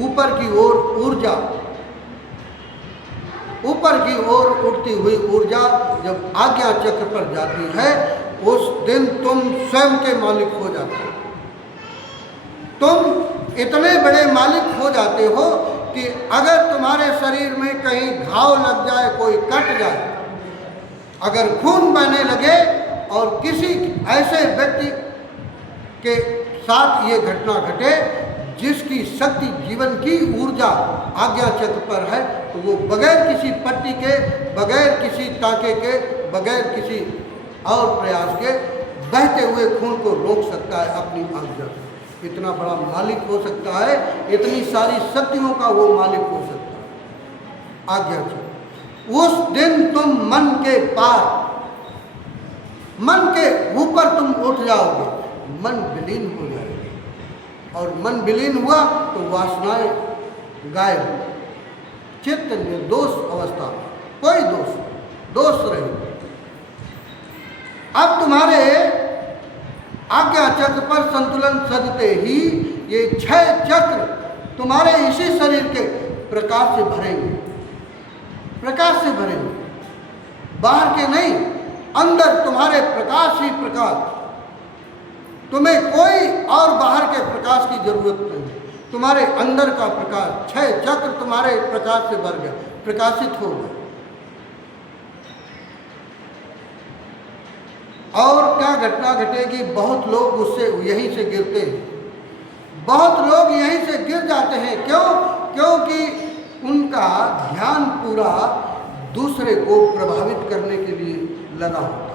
ऊपर की ओर ऊर्जा, ऊपर की ओर उठती हुई ऊर्जा जब आज्ञा चक्र पर जाती है, उस दिन तुम स्वयं के मालिक हो जाते हो। तुम इतने बड़े मालिक हो जाते हो कि अगर तुम्हारे शरीर में कहीं घाव लग जाए, कोई कट जाए, अगर खून बहने लगे, और किसी ऐसे व्यक्ति के साथ ये घटना घटे जिसकी शक्ति, जीवन की ऊर्जा आज्ञा चक्र पर है, तो वो बगैर किसी पट्टी के, बगैर किसी टाके के, बगैर किसी और प्रयास के बहते हुए खून को रोक सकता है अपनी आज्ञा से। इतना बड़ा मालिक हो सकता है, इतनी सारी शक्तियों का वो मालिक हो सकता है आज्ञा चक्र। उस दिन तुम मन के पार, मन के ऊपर तुम उठ जाओगे, मन विलीन हो जाएगा, और मन विलीन हुआ तो वासनाएं गायब, चित्त निर्दोष अवस्था, कोई दोष रहे। अब तुम्हारे आज्ञा चक्र पर संतुलन सजते ही ये 6 चक्र तुम्हारे इसी शरीर के प्रकाश से भरेंगे, प्रकाश से भरेंगे, बाहर के नहीं, अंदर तुम्हारे प्रकाश ही प्रकाश। तुम्हें कोई और बाहर के प्रकाश की जरूरत नहीं, तुम्हारे अंदर का प्रकाश, 6 चक्र तुम्हारे प्रकाश से भर गया, प्रकाशित हो गए। और क्या घटना घटेगी, बहुत लोग उससे यहीं से गिरते हैं, बहुत लोग यहीं से गिर जाते हैं। क्यों? क्योंकि उनका ध्यान पूरा दूसरे को प्रभावित करने के लिए लगा होता है।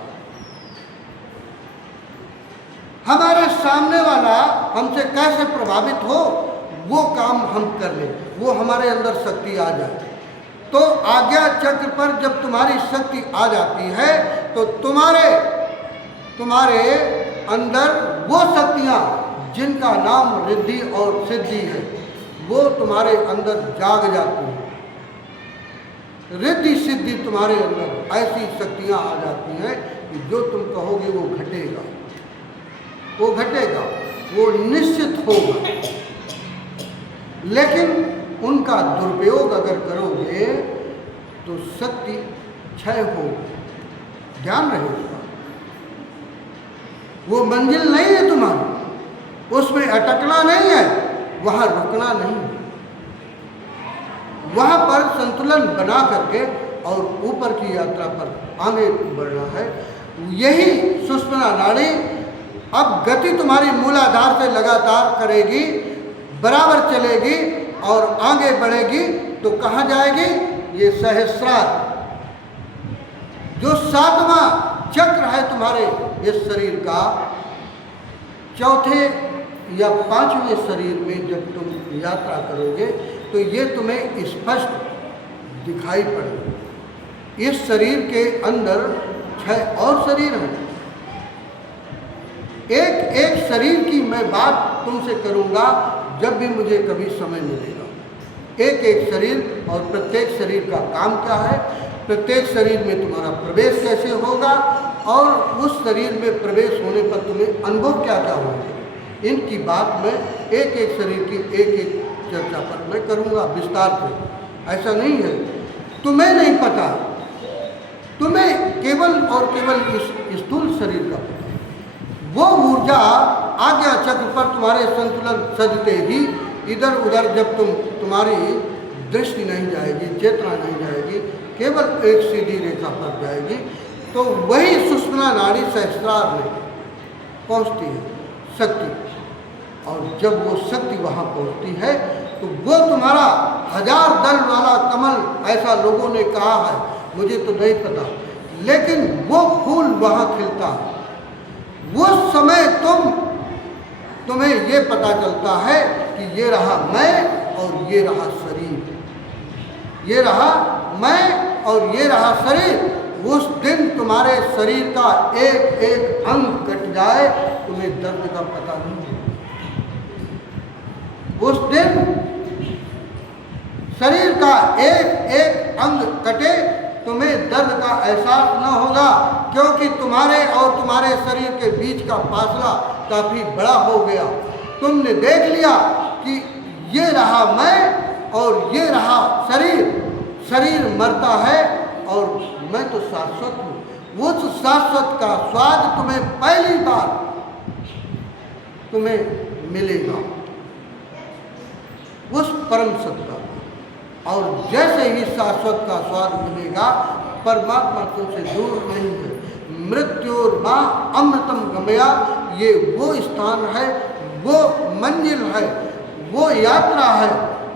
हमारे सामने वाला हमसे कैसे प्रभावित हो वो काम हम कर लें, वो हमारे अंदर शक्ति आ जाए। तो आज्ञा चक्र पर जब तुम्हारी शक्ति आ जाती है तो तुम्हारे अंदर वो शक्तियाँ जिनका नाम रिद्धि और सिद्धि है वो तुम्हारे अंदर जाग जाती हैं। रिद्धि सिद्धि तुम्हारे अंदर ऐसी शक्तियाँ आ जाती हैं कि जो तुम कहोगे वो घटेगा, वो निश्चित होगा। लेकिन उनका दुरुपयोग अगर करोगे तो शक्ति क्षय होगी। ध्यान रहे इसका। वो मंजिल नहीं है तुम्हारी, उसमें अटकना नहीं है, वहाँ रुकना नहीं है, वहाँ पर संतुलन बना करके और ऊपर की यात्रा पर आगे बढ़ना है। यही सुषुम्ना नाड़ी अब गति तुम्हारी मूलाधार से लगातार करेगी, बराबर चलेगी और आगे बढ़ेगी। तो कहाँ जाएगी? ये सहस्रार जो 7वां चक्र है तुम्हारे इस शरीर का, चौथे या 5वें शरीर में जब तुम यात्रा करोगे तो ये तुम्हें स्पष्ट दिखाई पड़ेगा। इस शरीर के अंदर 6 और शरीर हैं। एक एक शरीर की मैं बात तुमसे करूंगा जब भी मुझे कभी समय मिलेगा। एक एक शरीर और प्रत्येक शरीर का काम क्या है, प्रत्येक शरीर में तुम्हारा प्रवेश कैसे होगा और उस शरीर में प्रवेश होने पर तुम्हें अनुभव क्या क्या होंगे, इनकी बात मैं एक एक शरीर की एक एक चर्चा पर मैं करूँगा विस्तार से। ऐसा नहीं है तुम्हें नहीं पता, तुम्हें केवल और केवल इस स्थूल शरीर का पता। वो ऊर्जा आज्ञा चक्र पर तुम्हारे संतुलन सजते ही इधर उधर जब तुम्हारी दृष्टि नहीं जाएगी, चेतना नहीं जाएगी, केवल एक सीधी रेखा पर जाएगी, तो वही सुषुम्ना नाड़ी सहस्रार में पहुंचती है शक्ति। और जब वो शक्ति वहाँ पहुँचती है तो वो तुम्हारा 1000 दल वाला कमल, ऐसा लोगों ने कहा है, मुझे तो नहीं पता, लेकिन वो फूल वहाँ खिलता है। उस समय तुम्हें ये पता चलता है कि ये रहा मैं और ये रहा शरीर, ये रहा मैं और ये रहा शरीर। उस दिन तुम्हारे शरीर का एक एक अंग कट जाए, तुम्हें दर्द का पता नहीं है। उस दिन शरीर का एक एक अंग कटे, तुम्हें दर्द का एहसास न होगा, क्योंकि तुम्हारे और तुम्हारे शरीर के बीच का फासला काफ़ी बड़ा हो गया। तुमने देख लिया कि ये रहा मैं और ये रहा शरीर। शरीर मरता है और मैं तो शाश्वत हूँ। उस शाश्वत का स्वाद तुम्हें पहली बार तुम्हें मिलेगा, उस परम सत्ता। और जैसे ही शाश्वत का स्वाद मिलेगा, परमात्मा तुमसे दूर नहीं है। मृत्युर्मा अमृतम गमया, ये वो स्थान है, वो मंजिल है, वो यात्रा है।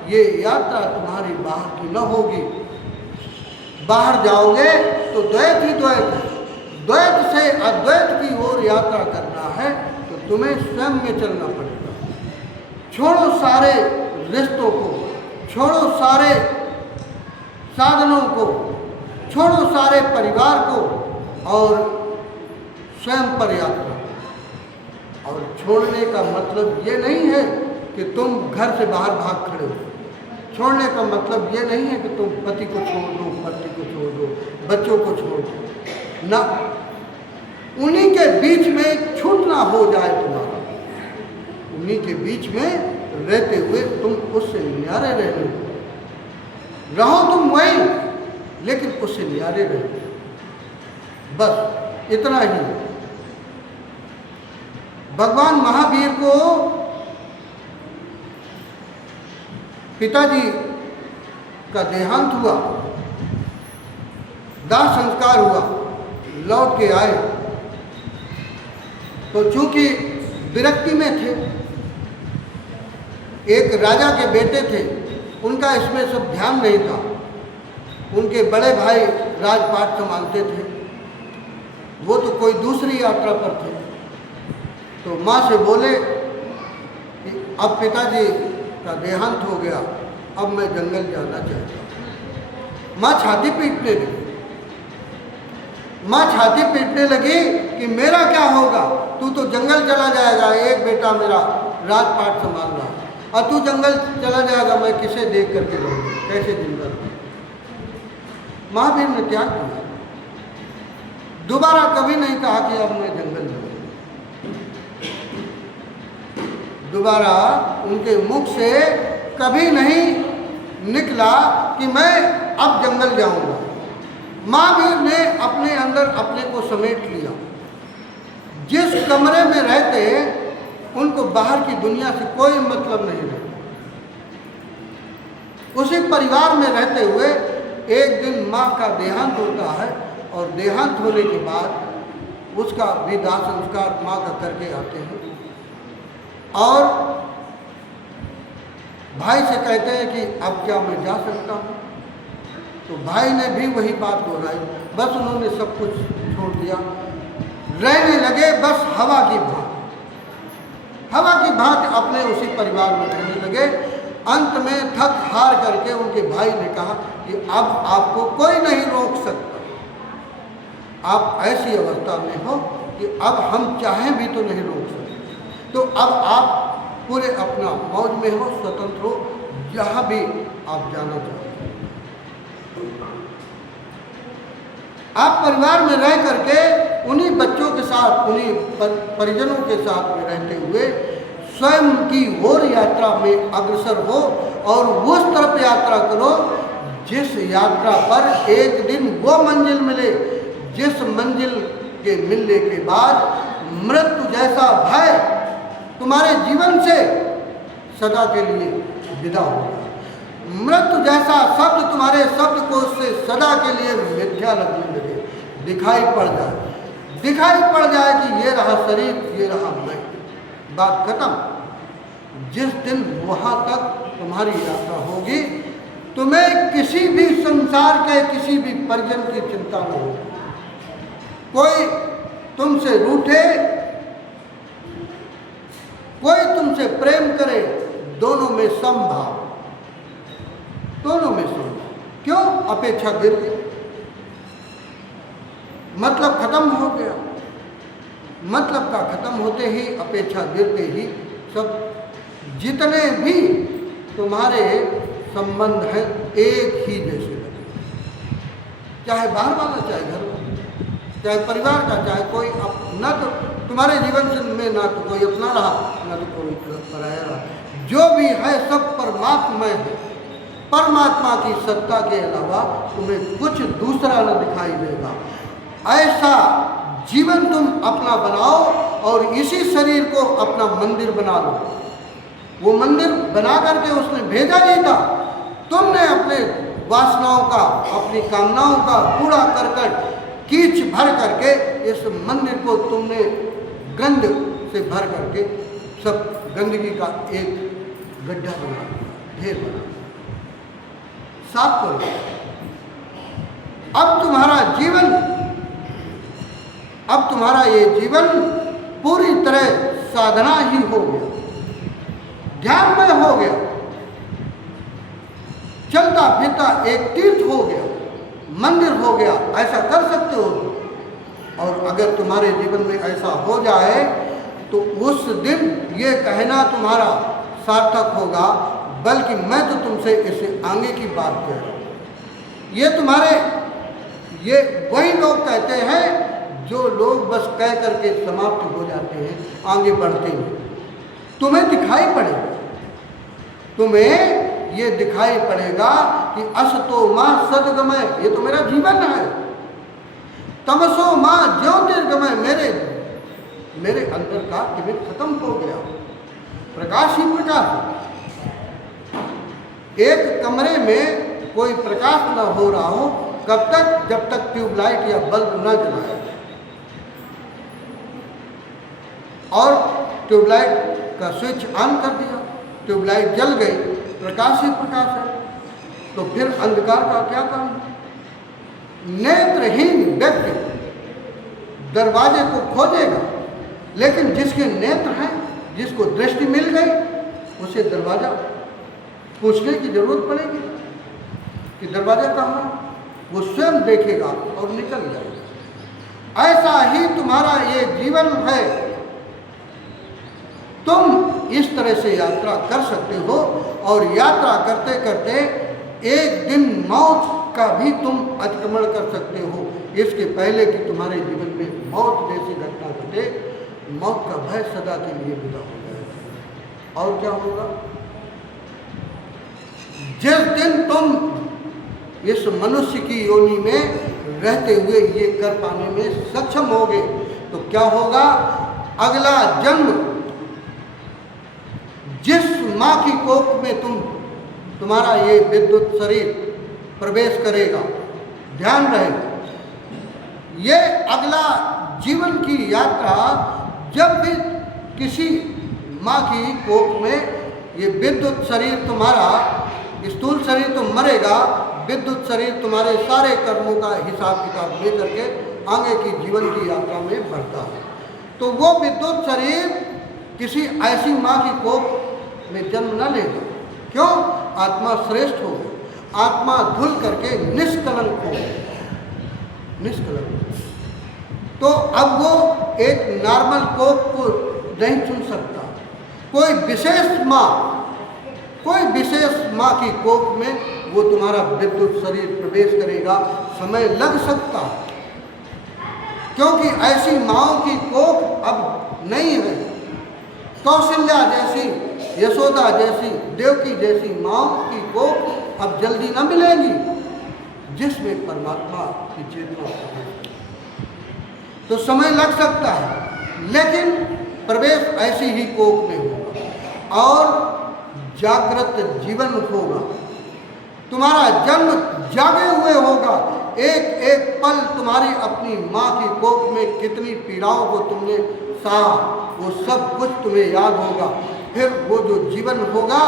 ये यात्रा तुम्हारी बाहर की न होगी। बाहर जाओगे तो द्वैत ही द्वैत है। द्वैत से अद्वैत की ओर यात्रा करना है तो तुम्हें स्वयं में चलना पड़ेगा। छोड़ो सारे रिश्तों को, छोड़ो सारे साधनों को, छोड़ो सारे परिवार को और स्वयं पर यात्रा। और छोड़ने का मतलब ये नहीं है कि तुम घर से बाहर भाग खड़े हो। छोड़ने का मतलब ये नहीं है कि तुम पति को छोड़ दो, पति को छोड़ दो, बच्चों को छोड़ दो ना। उन्हीं के बीच में छूटना हो जाए तुम्हारा, उन्हीं के बीच में रहते हुए तुम उससे न्यारे रहो। तुम वही, लेकिन उससे न्यारे रहो। बस इतना ही। भगवान महावीर को पिताजी का देहांत हुआ, दाह संस्कार हुआ, लौट के आए तो चूंकि विरक्ति में थे, एक राजा के बेटे थे, उनका इसमें सब ध्यान नहीं था। उनके बड़े भाई राजपाट संभालते थे, वो तो कोई दूसरी यात्रा पर थे। तो माँ से बोले कि अब पिताजी का देहांत हो गया, अब मैं जंगल जाना चाहता हूँ। माँ छाती पीटने लगी। माँ छाती पीटने लगी कि मेरा क्या होगा, तू तो जंगल चला जाएगा, एक बेटा मेरा राजपाट संभाल रहा, और तू जंगल चला जाएगा, मैं किसे देख करके रहूँगा, कैसे जिंदा रहूँगा। महावीर ने त्याग किया, दोबारा कभी नहीं कहा कि अब मैं जंगल जाऊँगा। दोबारा उनके मुख से कभी नहीं निकला कि मैं अब जंगल जाऊँगा। महावीर ने अपने अंदर अपने को समेट लिया। जिस कमरे में रहते उनको बाहर की दुनिया से कोई मतलब नहीं रहता। उसी परिवार में रहते हुए एक दिन माँ का देहांत होता है, और देहांत होने के बाद उसका भी दाह संस्कार माँ का करके आते हैं, और भाई से कहते हैं कि अब क्या मैं जा सकता हूँ। तो भाई ने भी वही बात दोहराई, बस उन्होंने सब कुछ छोड़ दिया, रहने लगे बस हवा की भांति अपने उसी परिवार में रहने लगे। अंत में थक हार करके उनके भाई ने कहा कि अब आपको कोई नहीं रोक सकता, आप ऐसी अवस्था में हो कि अब हम चाहें भी तो नहीं रोक सकते। तो अब आप पूरे अपना मौज में हो, स्वतंत्र हो, जहाँ भी आप जाना चाहो। आप परिवार में रह करके उन्हीं बच्चों के साथ, उन्हीं परिजनों के साथ में रहते हुए स्वयं की और यात्रा में अग्रसर हो, और उस तरफ यात्रा करो जिस यात्रा पर एक दिन वो मंजिल मिले जिस मंजिल के मिलने के बाद मृत्यु जैसा भय तुम्हारे जीवन से सदा के लिए विदा हो गया। मृत्यु जैसा शब्द तुम्हारे शब्दकोश से सदा के लिए मिथ्या लगने लगे, दिखाई पड़ जाए कि ये रहा शरीर, ये रहा मैं, बात खत्म। जिस दिन वहाँ तक तुम्हारी यात्रा होगी, तुम्हें किसी भी संसार के किसी भी परिजन की चिंता न होगी। कोई तुमसे रूठे, कोई तुमसे प्रेम करे, दोनों में समभाव, दोनों में समभाव। क्यों? अपेक्षा गिर गई, मतलब खत्म हो गया। मतलब का खत्म होते ही, अपेक्षा गिरते ही, सब जितने भी तुम्हारे संबंध हैं एक ही जैसे लगे, चाहे बाहर वाला, चाहे घर वाला, चाहे परिवार का, चाहे कोई न तो तुम्हारे जीवन में ना तो कोई अपना रहा, ना तो कोई पराया रहा। जो भी है सब परमात्मा है। परमात्मा की सत्ता के अलावा तुम्हें कुछ दूसरा न दिखाई देगा। ऐसा जीवन तुम अपना बनाओ, और इसी शरीर को अपना मंदिर बना लो। वो मंदिर बना करके उसने भेजा ही था, तुमने अपने वासनाओं का, अपनी कामनाओं का कूड़ा करकट कीच भर करके इस मंदिर को तुमने गंद से भर करके सब गंदगी का एक गड्ढा बना दिया, ढेर बना दिया। साफ करो। अब तुम्हारा ये जीवन पूरी तरह साधना ही हो गया, ध्यान में हो गया, चलता फिरता एक तीर्थ हो गया, मंदिर हो गया। ऐसा कर सकते हो। और अगर तुम्हारे जीवन में ऐसा हो जाए तो उस दिन ये कहना तुम्हारा सार्थक होगा, बल्कि मैं तो तुमसे इससे आगे की बात कह रहा हूँ। ये वही लोग कहते हैं जो लोग बस कह करके समाप्त हो जाते हैं, आगे बढ़ते हैं। तुम्हें दिखाई पड़ेगा, तुम्हें ये दिखाई पड़ेगा कि असतो माँ सद्गमय, ये तो मेरा जीवन है। तमसो माँ ज्योतिर्गमय, मेरे अंदर का टिबिट खत्म हो गया, प्रकाश ही प्रकाश। एक कमरे में कोई प्रकाश न हो रहा हो, कब तक? जब तक ट्यूबलाइट या बल्ब न जलाए। और ट्यूबलाइट का स्विच ऑन कर दिया, ट्यूबलाइट जल गई, तो प्रकाश ही प्रकाश है, तो फिर अंधकार का क्या काम? नेत्रहीन व्यक्ति दरवाजे को खोजेगा, लेकिन जिसके नेत्र हैं, जिसको दृष्टि मिल गई, उसे दरवाजा पूछने की जरूरत पड़ेगी कि दरवाजा कहाँ है, वो स्वयं देखेगा और निकल जाएगा। ऐसा ही तुम्हारा ये जीवन है, तुम इस तरह से यात्रा कर सकते हो, और यात्रा करते करते एक दिन मौत का भी तुम अतिक्रमण कर सकते हो। इसके पहले कि तुम्हारे जीवन में मौत जैसी घटना घटे, मौत का भय सदा के लिए विदा हो जाएगा। और क्या होगा? जिस दिन तुम इस मनुष्य की योनि में रहते हुए ये कर पाने में सक्षम होगे, तो क्या होगा? अगला जन्म जिस माँ की कोख में तुम्हारा ये विद्युत शरीर प्रवेश करेगा, ध्यान रहे, ये अगला जीवन की यात्रा जब भी किसी माँ की कोख में ये विद्युत शरीर तुम्हारा, स्थूल शरीर तो मरेगा, विद्युत शरीर तुम्हारे सारे कर्मों का हिसाब किताब लेकर के आगे की जीवन की यात्रा में बढ़ता है। तो वो विद्युत शरीर किसी ऐसी माँ की कोख में जन्म न लेगा। क्यों? आत्मा श्रेष्ठ हो गई, आत्मा धुल करके निष्कलंक हो गई, निष्कलंक। तो अब वो एक नॉर्मल कोख को नहीं चुन सकता, कोई विशेष माँ की कोख में वो तुम्हारा विद्युत शरीर प्रवेश करेगा, समय लग सकता है, क्योंकि ऐसी माँओं की कोख अब नहीं है। कौशल्या जैसी, यशोदा जैसी, देवकी जैसी माँओं की कोख अब जल्दी न मिलेगी, जिसमें परमात्मा की चेतना है। तो समय लग सकता है, लेकिन प्रवेश ऐसी ही कोख में होगा और जागृत जीवन होगा। तुम्हारा जन्म जागे हुए होगा, एक एक पल तुम्हारी अपनी माँ की कोख में कितनी पीड़ाओं को तुमने सहा, वो सब कुछ तुम्हें याद होगा। फिर वो जो जीवन होगा,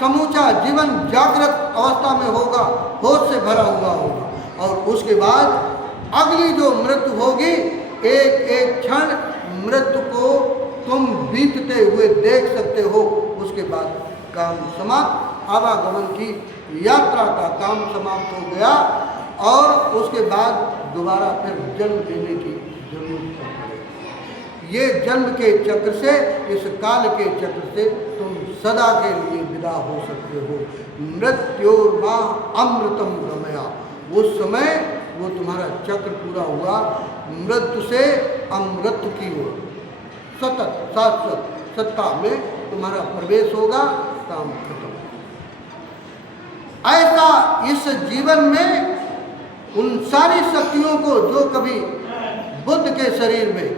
समूचा जीवन जागृत अवस्था में होगा, होश से भरा हुआ होगा। और उसके बाद अगली जो मृत्यु होगी, एक एक क्षण मृत्यु को तुम बीतते हुए देख सकते हो। उसके बाद काम समाप्त, आवागमन की यात्रा का काम समाप्त हो गया, और उसके बाद दोबारा फिर जन्म लेने की जरूरत पड़ेगी। ये जन्म के चक्र से, इस काल के चक्र से तुम सदा के लिए विदा हो सकते हो। मृत्योर्मा अमृतम रमया, उस समय वो तुम्हारा चक्र पूरा हुआ, मृत्यु से अमृत की ओर सतत शाश्वत सत्ता में तुम्हारा प्रवेश होगा, काम खत्म। ऐसा इस जीवन में उन सारी शक्तियों को जो कभी बुद्ध के शरीर में,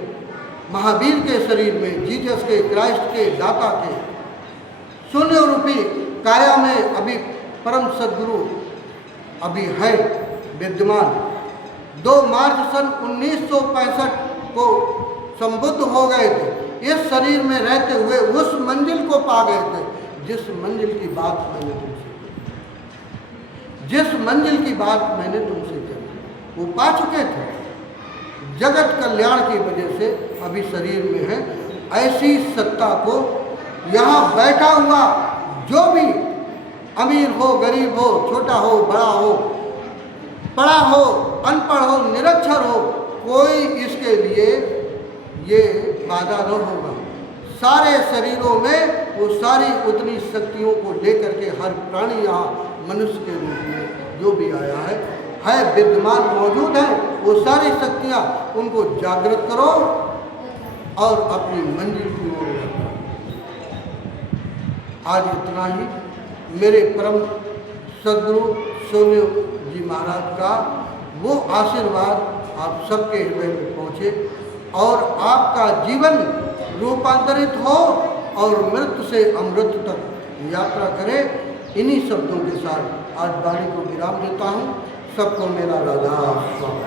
महावीर के शरीर में, जीसस के, क्राइस्ट के, दाता के शून्य रूपी काया में अभी परम सद्गुरु अभी है विद्यमान। 2 मार्च सन 1965 को संबुद्ध हो गए थे, इस शरीर में रहते हुए उस मंजिल को पा गए थे जिस मंजिल की बात मैंने तुमसे की, जिस मंजिल की बात मैंने तुमसे की, वो पा चुके थे। जगत कल्याण की वजह से अभी शरीर में है। ऐसी सत्ता को यहाँ बैठा हुआ जो भी अमीर हो, गरीब हो, छोटा हो, बड़ा हो, पढ़ा हो, अनपढ़ हो, निरक्षर हो, कोई इसके लिए ये बाधा न होगा। सारे शरीरों में वो सारी उतनी शक्तियों को लेकर के हर प्राणी यहाँ मनुष्य के रूप में जो भी आया है विद्यमान मौजूद है। वो सारी शक्तियाँ, उनको जागृत करो और अपनी मंजिल की ओर रखो। आज इतना ही। मेरे परम सद्गुरु सोम्य जी महाराज का वो आशीर्वाद आप सबके हृदय में पहुँचे और आपका जीवन रूपांतरित हो और मृत्यु से अमृत तक यात्रा करे। इन्हीं शब्दों के साथ आज वाणी को विराम देता हूँ। सबको मेरा राधा स्वामी।